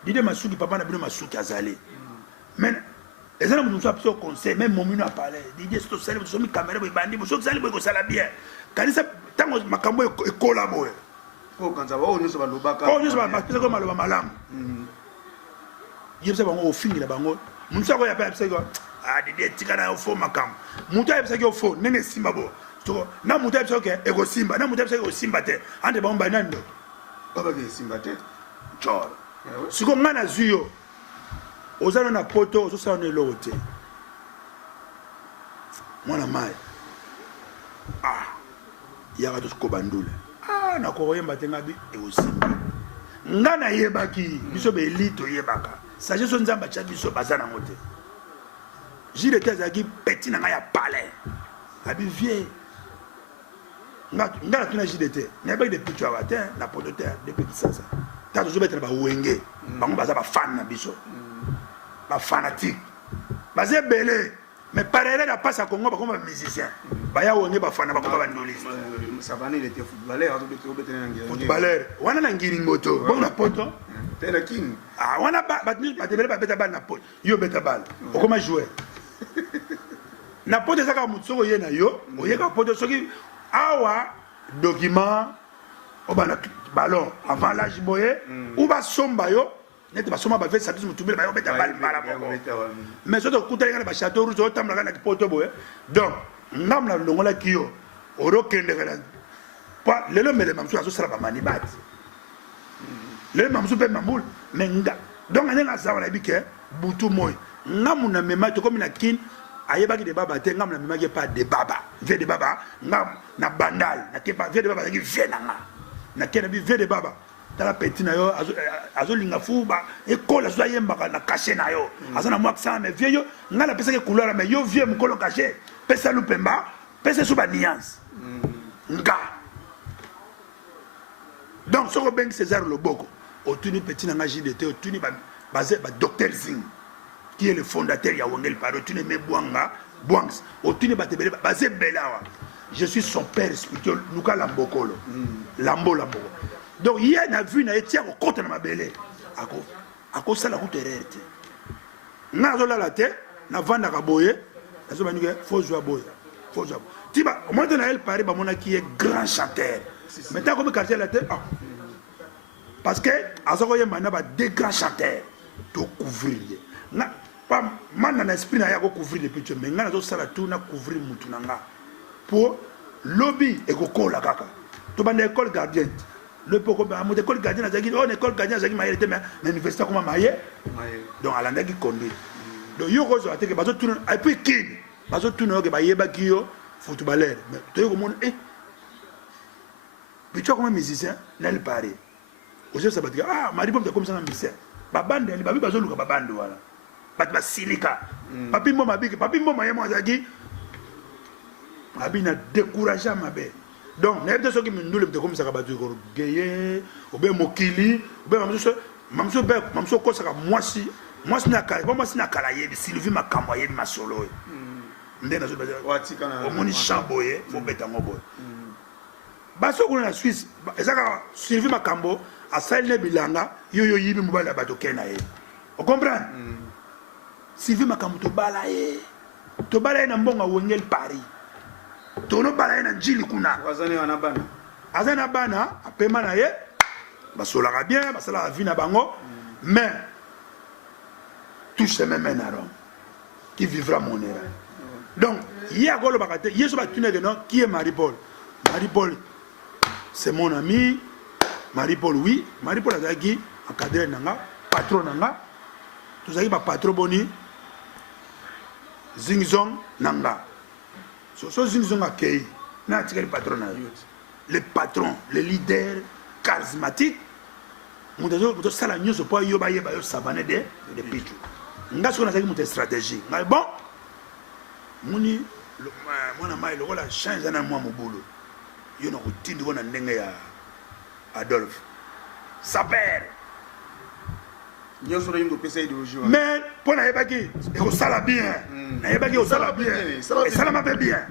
Didi Masuki papa na bino Masuki azali mais ezana mutu apso conseil même momino a parlé Didi sto sale mutu somi caméra bo bandi bo sala bo sala bien kanisa tango makambo ekola boye ko kanza ba onyo so ba lobaka onyo so ba pesa ko maloba malamu yebisa bango ofingila bango mutu ako ya pa pesa ko Didi tika na ofo makambo mutu ya pesa ko ofo nene simba bo so na mutu ya pesa ko ego simba na mutu ya pesa ko simba te ande bango banando baba ke simba te chor siko ngana zuyo ozana na poto ozosala na eloko te mwana mai yaka tosikoba ndula nakokoyemba te ngabi ekosimba nga nayebaki biso beli toyebaka sage so nzambe atya biso baza nango te jile te azalaki peti na ngai ya palais abi vie nga natuna jile te nayebaki de pitu awa te na poto te depuis kisasa ta tozobetela bawenge bango baza bafane na biso bafanatique baza ebele mais parallèle na passe à Congo bakoma bamusicien baya wenge bafana bakoma bandoliste savane il était footballeur footballeur wana na ngiringoto bon na poto tena king wana batebele babeta bale na poto yo beta bale okoma jouer na poto ezaka motu soko oye na yo oyeka poto soki awa document obana ballon avant l'âge boye ou basomba yo neti basomba bave satus mutumile bayo beta bale mbala moko mais soto kutali ba château rouge otamla kana poto boye donc ngamla longola kiyo orokende kana pa lelo mele mamsu aso sala ba manibati lelo mamsu pe mamul menga donc nanga sawa na bike butu moy ngamu na mema to comme na kin ayebaki de baba te ngamu na mema ke pas de baba vie de baba ngam na bandal na ke pas vie de baba ki vie na nga na kena bi vie de baba tala petit na yo azo linga fuba ekola so yembaka na caché na yo azana moi ça mais vieux yo ngala pesa ke couleur mais yo vieux mukolo caché pesa lupemba pesa suba nuance nga donc soko ben César Loboko otuni petit na nga JDT otuni ba basé ba docteur Zing qui est le fondateur ya Wengel Paro otuni me Bwanga Bwangs otuni ba tebele basé belawa je suis son père spirituel Luka Lambokolo Lambo donc hier na vu na etia ko kota na mabele ako sala ko terete na zo la te na vanda ka boye na zo banike faut jouer boye tiba au moins na elle Paris ba mona qui est grand chanteur maintenant comme quartier la te parce que azoko yemba na ba deux grands chanteurs to couvrir na pas man na esprit na ya ko couvrir depuis tu mais na zo sala tout na couvrir mutu na nga pour lobby et ko kola kaka to ba na école gardienne le poko ba mo école gardien azaki on école gardien azaki maye te mais université comment maye donc alanda ki conduit donc yo ko zo ateke bazo tourner et puis kin bazo tourner ke ba yeba ki yo footballeur mais to yo ko mon puis tu comme musicien n'elle paré aussi ça batika mari pom comme ça na musicien ba bande ali ba bi bazo luka ba bande wala ba silika papi mo mabiki papi mo maye mo azaki abina décourager mabe donc n'ayez pas ce qui me nous le comme ça kabatu ko geye obe mokili obe mamso ko saka mwasi na kala mwasi na kala yebi Sylvie makambo yebi masolo ndena zo watika na omoni chamboye fo beta ngoboy baso ko na Suisse ezaka Sylvie makambo asali ne bilanga yo yibi mobala bato kena ye o comprendre Sylvie makambo to bala ye na mbonga Wengel Paris tono bala na njili kuna azana bana apema na ye basolaka bien basala vie na bango mais tout se même un homme qui vivra mon era donc il y a golo bakate yeso batune que non qui est Marie-Paul c'est mon ami Marie-Paul oui Marie-Paul azaki encadré nanga patron nanga tozaki ba patron boni Zingzong nanga so Zingzong akei na tika le patron na yo le patron le leader charismatique muto sala nyoso po yo ba yeba yo savane de pichu nga so na zaki muto stratégie nga bon muni mwana mai lokola change na mwa mobulu yo na kutindi ko na ndenge ya Adolphe Saper mais pour n'ayebaki au sala bien n'ayebaki au sala bien et ça m'a fait bien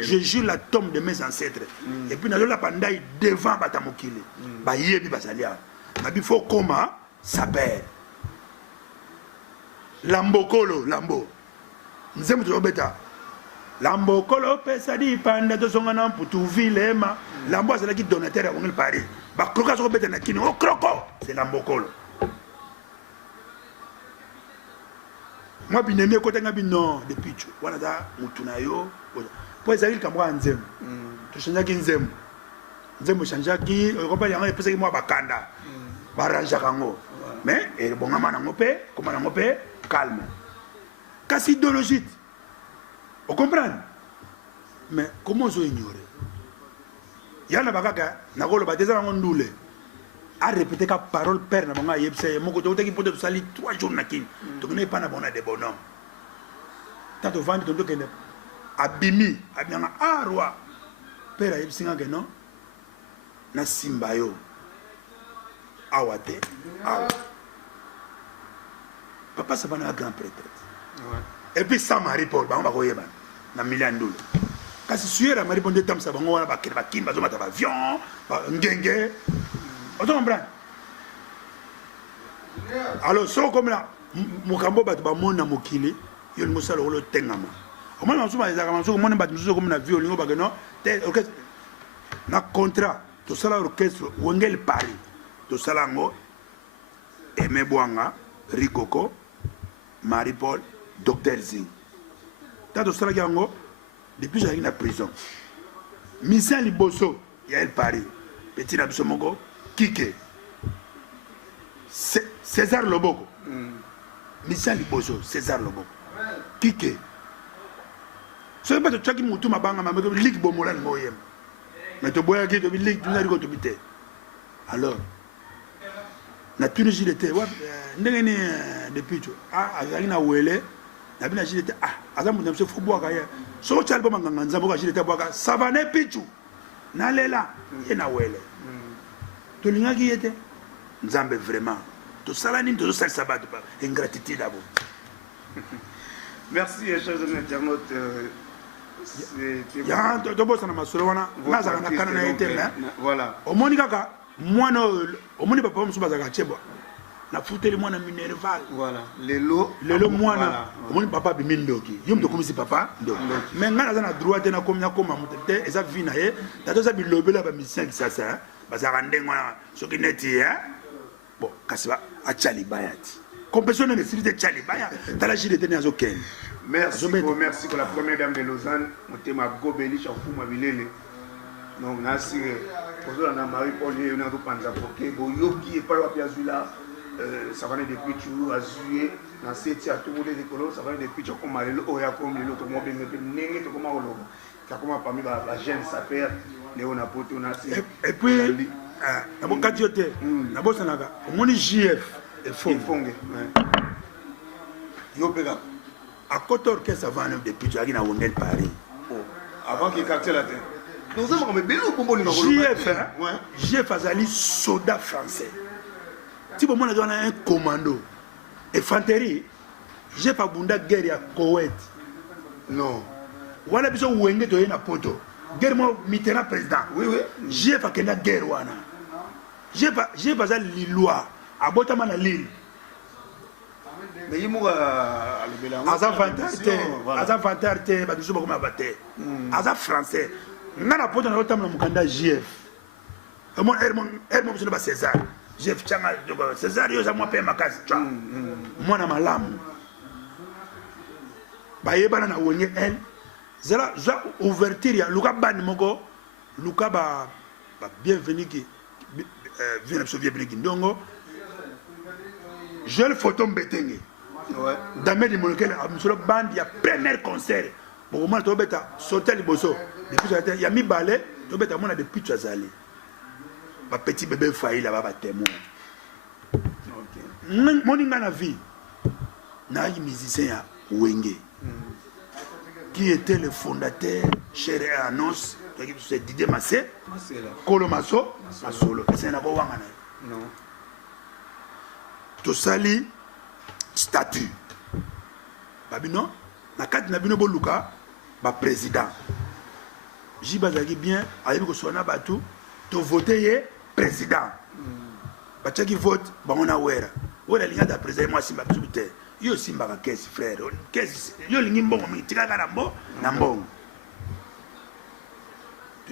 je jure la tombe de mes ancêtres et puis na la pandai devant batamokili ba yebi basalia babi faut comment ça perd lambokolo lambo nzembo to beta lambokolo pesa di panda to songa na putu vilema lambo azala ki donateur à Wongel Paris ba kroka so beta na kini o kroko c'est lambokolo moi binemi ko tanga bino de pichu wana da mutuna yo po ezali kamwa nzembo to chanja ki nzembo chanja ki ko pa yanga pesa ki moi bakanda baranja kango mais et bonga mana ngope comment na ngope calme kasi idéologie. Vous comprenez? Mais comment vous ignorez? Il y a un bagage, il y a un bagage, à répéter la parole père, il y a un bagage qui peut salir 3 jours. Donc, il n'y a pas de bonhomme. Tant que vous avez abimi, ah, roi, père, il y a un bagage, na simbayo, awate, awa. Papa, ça va être un grand prêtre. Et puis, ça m'a répondu, on va voir. Na million $. Kasi suera mari bonde tam sa bango wana bakira bakimba zo mata avion ngenge oto comprendre alors so comme là mukambo batu ba mona mokili yo ni mosala olo tengama o mona nsuma ezaka manso mona batu zo comme na violino ba no te orchestre na contrat to sala orchestre Wongel Paris to sala ngo Aimé Bwanga Rikoko Marie Paul Dr Zing. Tant cela qui est depuis j'arrive à la prison. Michel Liboso, il y a le Paris. Petit Nabsomongo, Kike. César Loboko. Michel Liboso, César Loboko. Kike. Ce n'est pas de Tchaki Moutou Mabanga, mais Ligue Bomolan Moyem. Mais tu bois qui te dit Ligue, tu n'as rien de alors, la Tunisie était, depuis, Azalina Ouele. La bien agilité azam ndamse fubo ka ya so chalbo manganga nzambo ka agilité boka savane pichu nalela ena wele to linga ki yete nzambe vraiment to salani to sal sabat ba ingratitude abo. Merci chers internautes. Ya to bosa na masolo wana naza kana kana na yete voilà omoni kaka mwana omoni papa musuba za ka chebo na futeli mwana minerval voilà lelo mwana omoni papa bimindoki yom to komisi papa ndo mais ngana za na droit na komnya koma mutete eza vina ye tato za bilobela ba musicien qui sasa bazaka ndengwa soki neti bon kasiba achali bayati compétition de série de chali baya tala jide tena zo ken merci pour la première dame de Lausanne motema gobeli chafu mabilele non nasi pour na Marie Paul ye na ko panza poke bo yoki e pas wa piazula ça va depuis toujours à juillet dans cette à tout le monde ça va depuis toujours comme le oya comme le autre monde nenge to comme olo ça comme parmi la jeune sapeur Léona Poto na et puis na bon katiote na bossa naga omoni JF et fonge yo pega à côté orchestre va depuis toujours na Wongel Paris avant qu'il capte la terre nous avons mais belo bombo ni JF azali soldat français. Si vous avez un commando, infanterie, j'ai pas bunda guerre à Koweït. Non. Voilà besoin de Wenge de na poto. Guerre moi Mitterrand président. Oui. J'ai pas que la guerre wana. J'ai pas ça lillois. À Botama na Lille. Mais il mourra à l'Ebélan. Asa fantarte, ba biso bakoma baté. Asa français. Ngana poto na Botama na mukanda JF. Hermon biso ba César. Jeff Changa César yo za moi pe makasi twa mwana malamu bayebana na wonye el zala za ouverture ya luka bani moko luka ba bienvenue qui vient absolument bienvenue ndongo je le photo mbetenge damé di molekele amsolo band ya premier concert bon moi to beta sauter liboso depuis ça ya mi balé to beta mona depuis tu azali ma petit bébé failli là-bas va témoin. Mon inga na vie, na musicien à Wenge, qui était le fondateur chez Anos, c'est Didier Massé, Kolo Masso, Masolo. C'est un wangana. Non. tosali statut babino na kati na bino boluka ba président jibazaki bien ayebi kosona bato to voter ye président batiaki vote bango na wera oyo alinga da président moi simba biso te yo simbaka kesi frère kesi yo lingi mbongo mingi tikaka na mbongo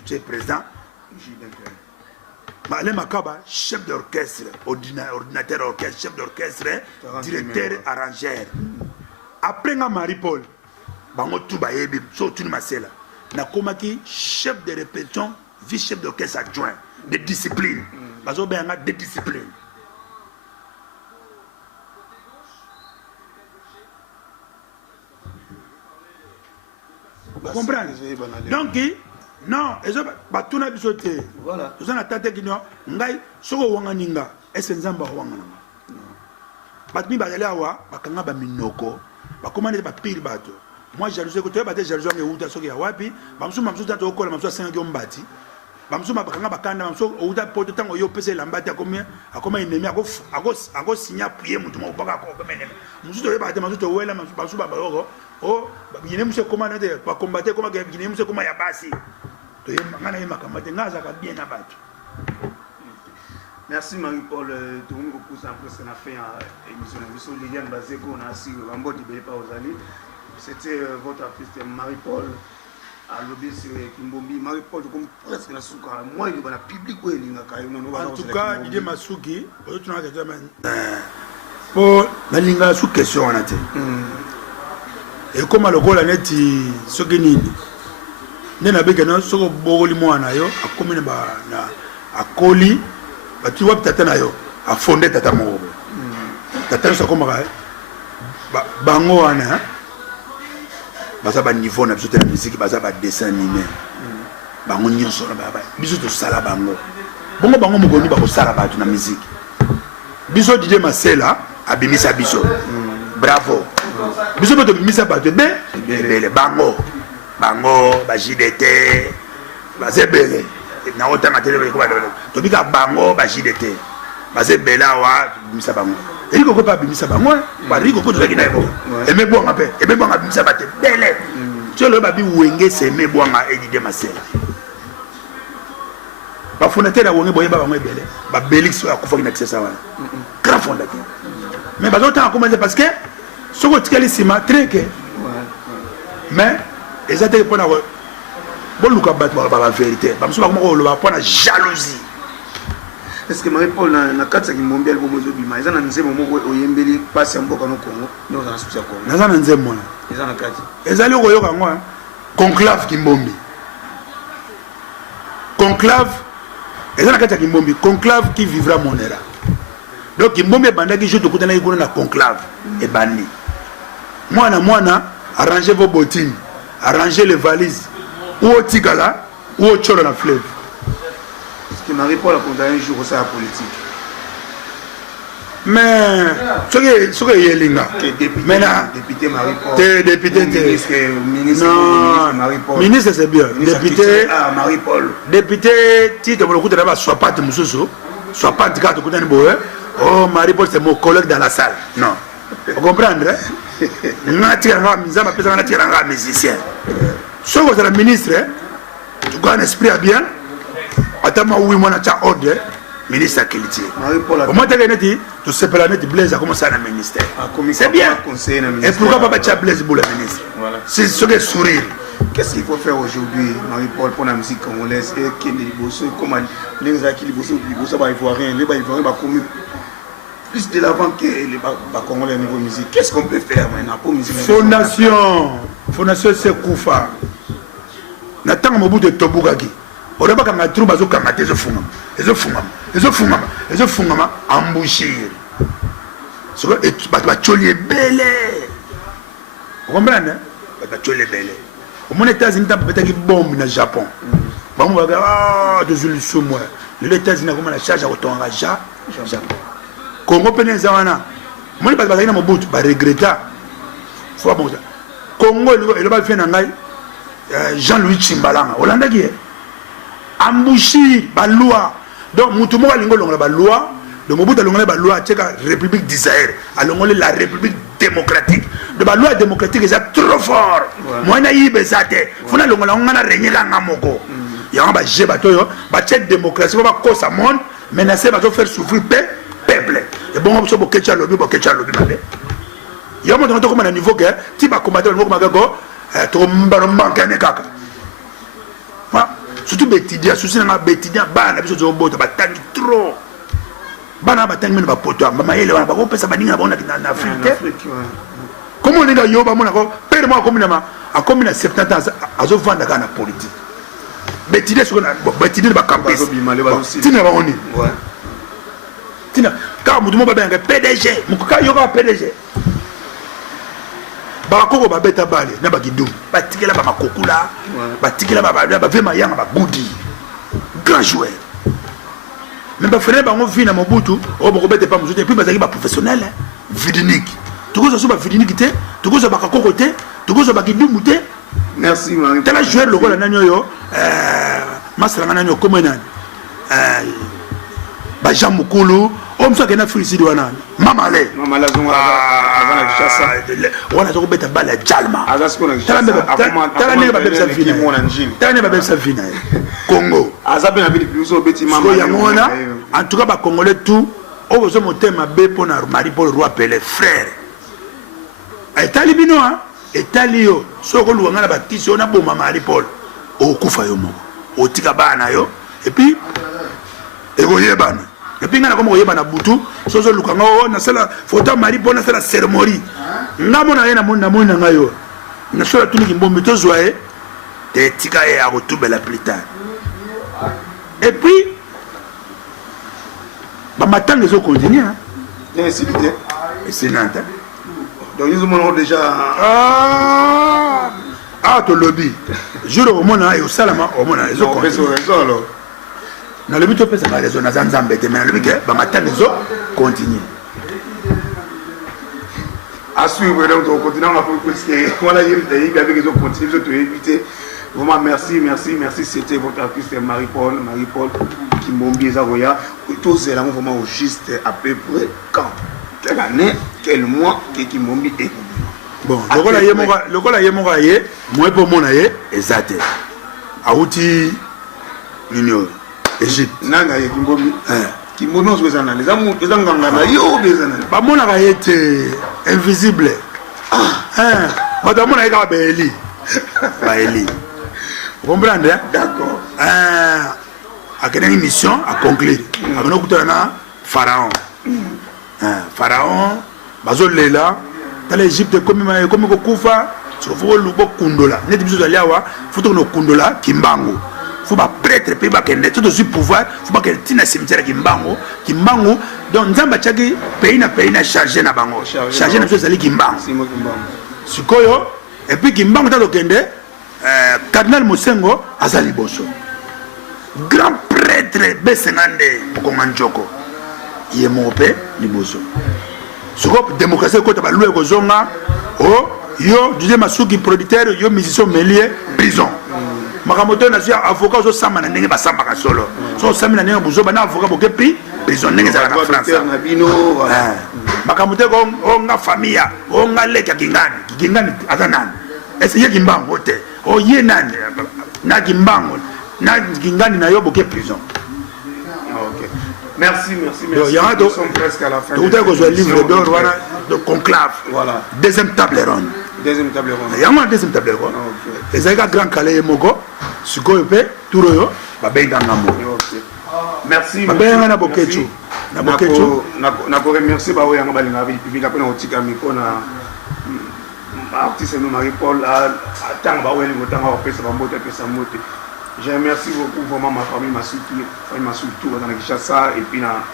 tu es président Ale Makaba, chef d'orchestre, ordinateur orchestre, chef d'orchestre, directeur, arrangeur. Après Marie-Paul, bango tout bayebi, so tout masela. Na komaki chef de répétition, vice-chef d'orchestre adjoint, de discipline. Bazo benga de discipline. Vous comprenez? Donc, non, et ça, tout n'a pas été. Voilà. Tout ça n'a pas été. Ngai, soko wanga ninga, est-ce que nzamba wanga nanga? Batmi ba yale awa, bakanga ba minoko, ba commande ba pire bato. Moi jalousé ko to ba te jalousé nge uta soki ya wapi, ba msu mamsu tanto okola mamsu asenga mbati. Ba msu bakanga bakanda mamsu uta poto tango yo pese lambati akomia, akoma ennemi ako signa prier mutu mo baka ko benene. Msu to ba te mamsu to wela mamsu ba bako. Oh, bine mse koma na te ba combattre koma ke bine mse koma ya basi. Merci Marie-Paul. Tout le monde pousse un peu la fin à l'émission. Liliane Bazeko, on a assis Rambo Dibé Paozali. C'était votre artiste Marie-Paul à l'objet Kimbombi. Marie-Paul, comme presque la souka. Moi, il y a un public où il y a en tout cas, Didier Masuki, pour la linga sous question on a été. Et comme le goal a été ce que nous nena beke na soko bogoli mwana yo akomene ba na akoli bati wa tata na yo a fondé tata mo tata so komaka bango wana baza ba niveau na biso te na musique baza ba dessin animé bango nyonso na ba biso to sala bango bango mokoni ba ko sala ba na musique biso DJ Masela abimisa biso bravo biso to bimisa ba te be bango ba JDT ba zebele na otanga tele ko ba to bika bango ba JDT ba zebela wa bimisa bango eliko ko pa bimisa bango ba riko ko to kina ko eme bonga bimisa ba te bele tsholo ba bi wenge se me bonga edide Masela ba fondateur wonge boye ba bango ebele ba belix wa ko fokina access wana grand fondateur mais ba zota commencer parce que soko tikali sima treke mais exactement pour la boluka battre la vérité ba mso ba ko lo ba pona jalousie est-ce que Marie-Paul na katsa ki mombel bo mozo bima ezana nzemo moko oyembeli pasi mboka no Congo no za sucia Congo nazana nzemo na ezana kati ezali ko yoka ngwa conclave Kimbombi conclave ezana katsa Kimbombi conclave qui vivra mon era donc Kimbombi bandaki je to kutana ikona na conclave et bandi mwana arrangez vos bottines, arrangez les valises ou au Tigala ou au Tcholo la fleuve. Est-ce que Marie-Paul a condamné un jour ça à la politique? Mais ce que y est linga. Député Marie-Paul. Député ministre Marie-Paul. Ministre c'est bien. Député Marie-Paul. Député Tito le coup de là soit pas de musoso, soit pas de carte de boé. Oh Marie-Paul c'est mon collègue dans la salle. Non. Vous comprenez? Un musicien. Ce que le ministre, tu as un esprit à bien. Attends, oui, moi, tu as ordre. Ministre à qualité. Moi, tu sais pas la mettre Blaise à commencer à la ministère. C'est bien. Et pourquoi pas tu as Blaise pour le ministre? C'est ce que sourire. Qu'est-ce qu'il faut faire aujourd'hui, Marie-Paul, pour la musique congolaise? Et comment les acquis, les Ivoiriens, les commis plus de l'avant que les Congolais niveau musique. Qu'est-ce qu'on peut faire maintenant pour musique? Fondation c'est Koufa. Natanga mobu de Tobugaki. On n'a pas qu'à trouver bazo kamate ze fungama embouchir. So et ba choli belé. Vous comprenez? Ba choli belé. Au moins États-Unis t'as peut-être une bombe na Japon. Ba mo ba de moi. Les États-Unis comme la charge à autonga Japon. Congo Pénézawana, moi je ne sais pas si je regrette. Congo, il va faire Jean-Louis Chimbalanga. Hollande qui est embouché par loi. Donc, Moutoumou a l'ingol la loi, de Mobutu alongolé ba loi tcheka République d'Israël alongolé la République démocratique de ba loi démocratique est trop fort moi na yibe zate funa longola ngana renyela ngamoko ya ba je bato yo ba tchek démocratie ba ko sa monde menacer ba faire souffrir peuple et bon on so bokecha lobby mabe ya mo to ko na niveau que ti ba combattre ngo magago to mbaro mangane kaka surtout betidia souci na betidia bana biso zo bota batangi trop bana batangi mena bapoto mama yele wana bako pesa baninga bona na Afrique comment on est là yo ba mona ko père moi comme na a comme na 70 ans azo vanda kana politique betidia sur na betidia ba campus tina ba oni tina ka mudumo ba benga PDG mukuka yo ka PDG bakoko babeta bale na bagidu batikela ba makokula batikela ba vema yanga ba goudi grand joueur mais ba frère bango vina Mobutu o boko bete pa muzuti puis bazaki ba professionnel vidinique tukozo so ba vidinique te tukozo ba kakoko te tukozo ba gidu te merci Marie tala joueur lokola nanyo yo masala nanyo komenani ba jamukulu on so kena félicité wana mamale zonga azana kishasa wana zo beta bala jalma azasko na kishasa tala ne ba bebsa vina tala ne ba bebsa vina Congo azabe na bili biso beti mama ya mona en tout cas ba congolais tout o bozo motema be pona Marie-Paul Roi Pelé frère etali bino etali yo soko luanga na batisi ona boma Marie-Paul o kufa yo moko o tika bana yo et puis egoyebana et puis ngana comme oyebana butu sozo lukanga o na sala photo Marie-Paul na sala cérémonie ngamona yena mona mona ngayo na sola tuniki mbombe to zoae te tika e a retubela plus tard et puis ba matanga zo continuer hein c'est Nantes donc ils ont déjà to lobby jour au mona et au salama au mona zo continuer na le but to pesa ba raison na zanzambe te mais le but ba matanga zo continuer à suivre donc on continue à faire voilà il y a avec les autres continuer je te éviter vraiment merci c'était votre artiste Marie-Paul Kimbombi Zaroya tout c'est là vraiment juste à peu près quand quelle année quel mois que Kimbombi est bon lokola yemoka ye moi pour mona ye ezate auti union Égypte nanga ye Kimbombi Kimbombi on se fait analyser les anganga na yo bezana ba mona ka yete invisible madame na ka beli ba eli comprendre d'accord a une mission à conclure avec nous kutana pharaon pharaon bazolela dans l'Égypte comme ko kufa so fo lubo kundola net biso aliawa foto no kundola kimbangu faut pas prêtre pe ba kende tout aussi pouvoir faut pas que tina cimetière kimbangu donc nzamba chaki pays na charger na bango charger na biso zali kimbangu sikoyo et puis kimbangu ta lokende cardinal Mosengo azali boso grand prêtre Besengande Komanjoko yemope liboso soko démocratie ko ta ba loué ko zonga o yo deuxième masuki producteur yo musicien melier prison makamoto na sia avocat zo samba na ndenge ba samba ka solo so samba na ndenge buzo ba na avocat bo kepi prison ndenge za na France na bino makamoto ko o nga famille o nga leka kingani atanani ese ye kimbango te o ye nani na kimbango na kingani na yo bo ke prison. OK merci nous sommes presque à la fin tout est que livre d'or voilà de conclave voilà deuxième table ronde yama deuxième table ronde et ça grand calé moko sikoyo pe turo yo ba benga ngambo merci ba benga na bokechu na ko remercier ba oyanga balinga bi public apena otika miko na artiste no Marie-Paul a tanga ba oyeli ngotanga o pesa ba mbote pesa mbote. Je remercie beaucoup vraiment ma famille Masuki dans la Kinshasa et puis na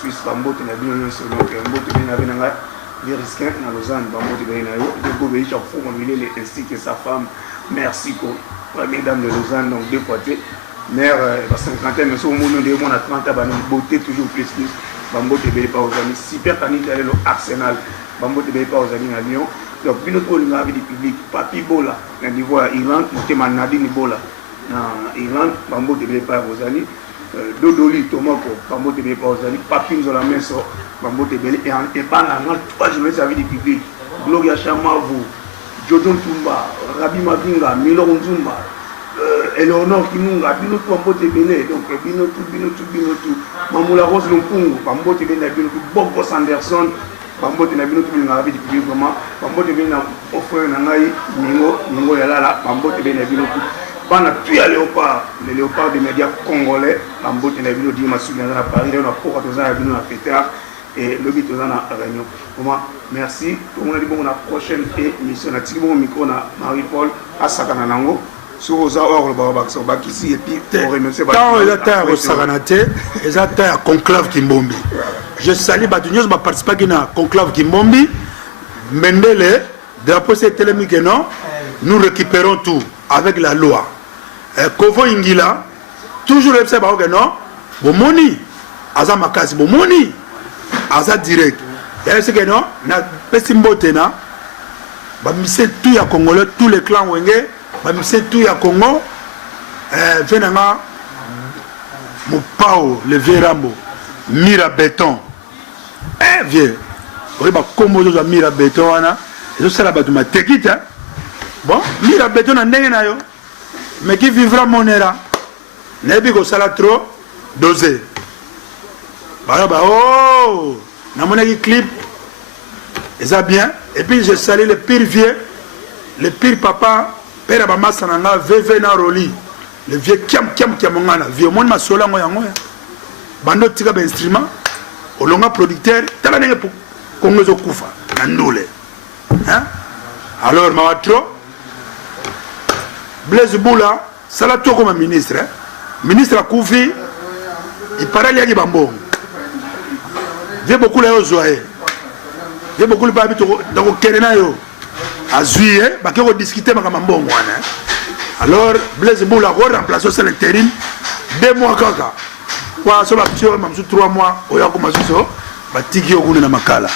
Suisse Bambote na bien sur donc Bambote na benanga Viriskin na Lausanne Bambote na yo de Gobei chaque fois on il ainsi que sa femme merci ko première dame de Lausanne donc deux fois mère la cinquantaine mais au monde de mon à 30 ans beauté toujours plus Bambote belle pas aux amis super tanite aller au Arsenal Bambote belle pas aux amis à Lyon donc puis notre on a du public Papi Bola na niveau Irlande monter Nadine Bola na Iran Bambote belle pas aux amis Dodoli Tomoko Bambote Bele Pauzali Papin Zola Meso Bambote Bele et pendant 3 jours servi du public Gloria Chamavo Jodon Tumba Rabi Mavinga Milo Nzumba Eleonore Kinunga Binotu Bambote Bele donc Binotu Mamoula Rose Lumpungu Bambote Bele Binotu Bobo Sanderson Bambote na Binotu Binga du public vraiment Bambote Bele na offre na ngai Ningo Yalala Bambote Bele Binotu Bana puis à Léopard, les léopards des médias congolais, Bambote na Bino Dima Souliana à Paris, on a pour à Bino à Fétard et le but à Réunion. Comment merci. Tout le monde a dit bon la prochaine émission. On a tiré mon micro na Marie-Paul à Sakananango. Sur aux or le Babac sur Bakissi et puis pour remercier. Quand il a terre au Sakanate, il a terre conclave Kimbombi. Je salue Batunios, ma participe à conclave Kimbombi. Mendele, drapeau c'est télémique non. Nous récupérons tout avec la loi. Kovo Ingila, toujours le FCA non, Bomoni, Aza Makasi, Bomoni, Aza direct. Et ce que non, na Pesimbotena, Bamise tout ya Congolais, tous les clans Wenge, Bamise tout ya Congo, Venanga, Mopao, le Vérambo, Mira Béton, vieux, oui, bah, comme on a Mira Béton, et ça là, bah, tu m'as tekit, hein. Bon, Mira Béton en Nengenayo. Mais qui vivra mon era Nebi ko sala trop dosé. Bah oh, na mon clip. Et ça bien. Et puis je salue le pire vieux, le pire papa, père Abama Sananga, VV na Roli. Le vieux kiam ngana, vieux mon ma sola ngoya ngoya. Bando tika ba instrument, olonga producteur, tala nenge pour Congo zo kufa na ndole. Hein? Alors ma trop Blaise Boula, ça l'a tout comme ministre. Ministre à Koufi, il paraît qu'il y a Bambo. Il y a beaucoup de choses. Il y a beaucoup de choses. Donc, Kerenayo, à juillet, il y a discuté avec Bambo. Alors, Blaise Boula a remplacé sur l'intérim 2 mois. Quoi, sur la petite, même sur 3 mois, il y a comme ça. Il y a Tiki Ogune na Makala.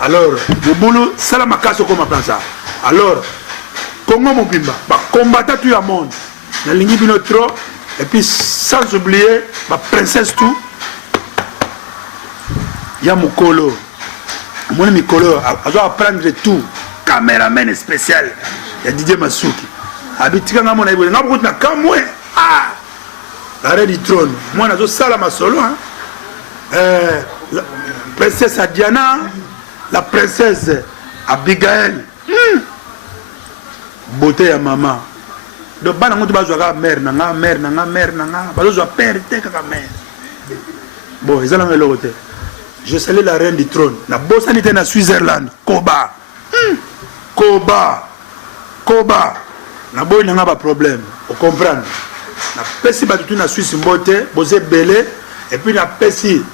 Alors, Boulou, ça la Makala, comme ça. Alors, Congo Mobimba, combattre tout le monde. La ligne binotro, et puis sans oublier la princesse tout. Il y a Mukolo. Mon Mikolo, elle doit apprendre tout. Caméraman spécial. Il y a Didier Masuki. Habitika na mon aïe, n'a pas de camoué. Ah! L'arrêt du trône. Moi, je suis à ma solo. La princesse Diana, la princesse Abigail. Beauté à maman. Donc, bah, on va mère, mère, père, mère. Bon, ils ont l'autre. Je salue la reine du trône. La bosse était en Switzerland. Koba. Na boy n'a pas de problème. Vous comprenez? Na pesi ba tout na Suisse mbote, bosé belé et puis na pesi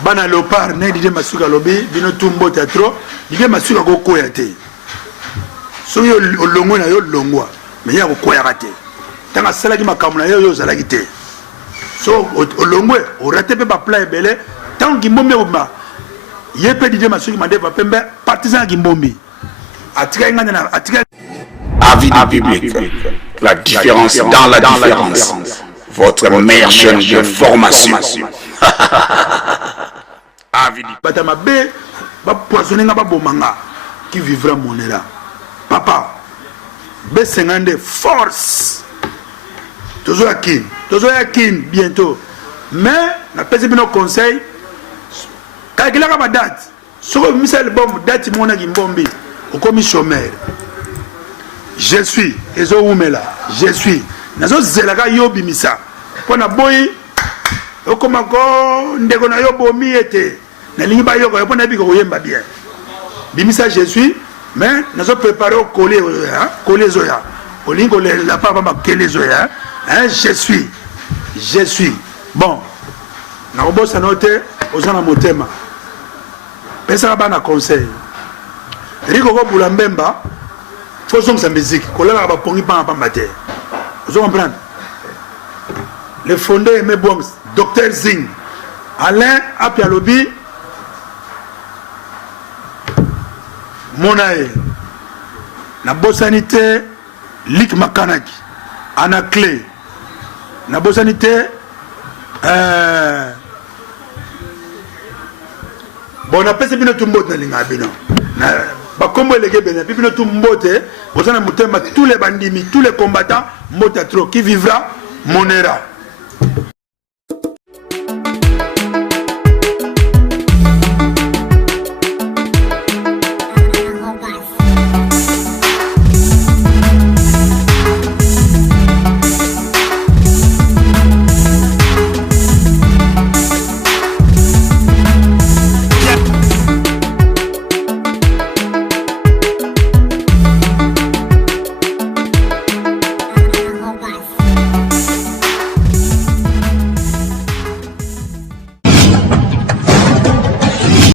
bana léopard né Didier Masuka lobi, bino tumbo trop, Didier Masuka ko koyate. So yo longo na yo longwa, mais ya ko koyate. Tanga sala ki makamuna yo zala kité. So o longwe, o raté pe ba plat belé, tant ki mbombe ba. Yepe Didier Masuka mande ba pembe partisan ki mbombi. Atika ngana na atika Avis du public, la différence dans la différence, votre meilleure chaîne de formation. Avis du Batama B, va poisonner nga bomanga qui vivra mon era. Papa, B50 force. Toujours à Kin, bientôt. Mais, na pèse bien nos conseils. Calculez la date. Sur le missile bombe, date mon agimbombi, au commis chômeur. Je suis, je suis. Nazo zelaka yo bimisa. Pona boy, okomako ndeko na yo bomi ete. Na lingi ba yo ko pona biko yemba bien. Bimisa je suis, mais nazo préparer au coller coller zoya. Olingo la papa ma kele zoya, hein, je suis. Bon. Na obosa note ozana motema. Pesa ba na conseil. Riko ko bulambemba. Faut que sa musique, collègue va pongi pas en matin. Vous comprenez? Le fondé aimé bon, Dr Zing, Alain Apialobi, Monae, la Bossanité, Lik Makanaki, Anaclé, nabosani te bon napesi bino tu mbote nalinga bino bakombo elege bene puis bino tu mbote bozana motema tous les bandits tous les combattants mbote trop qui vivra monera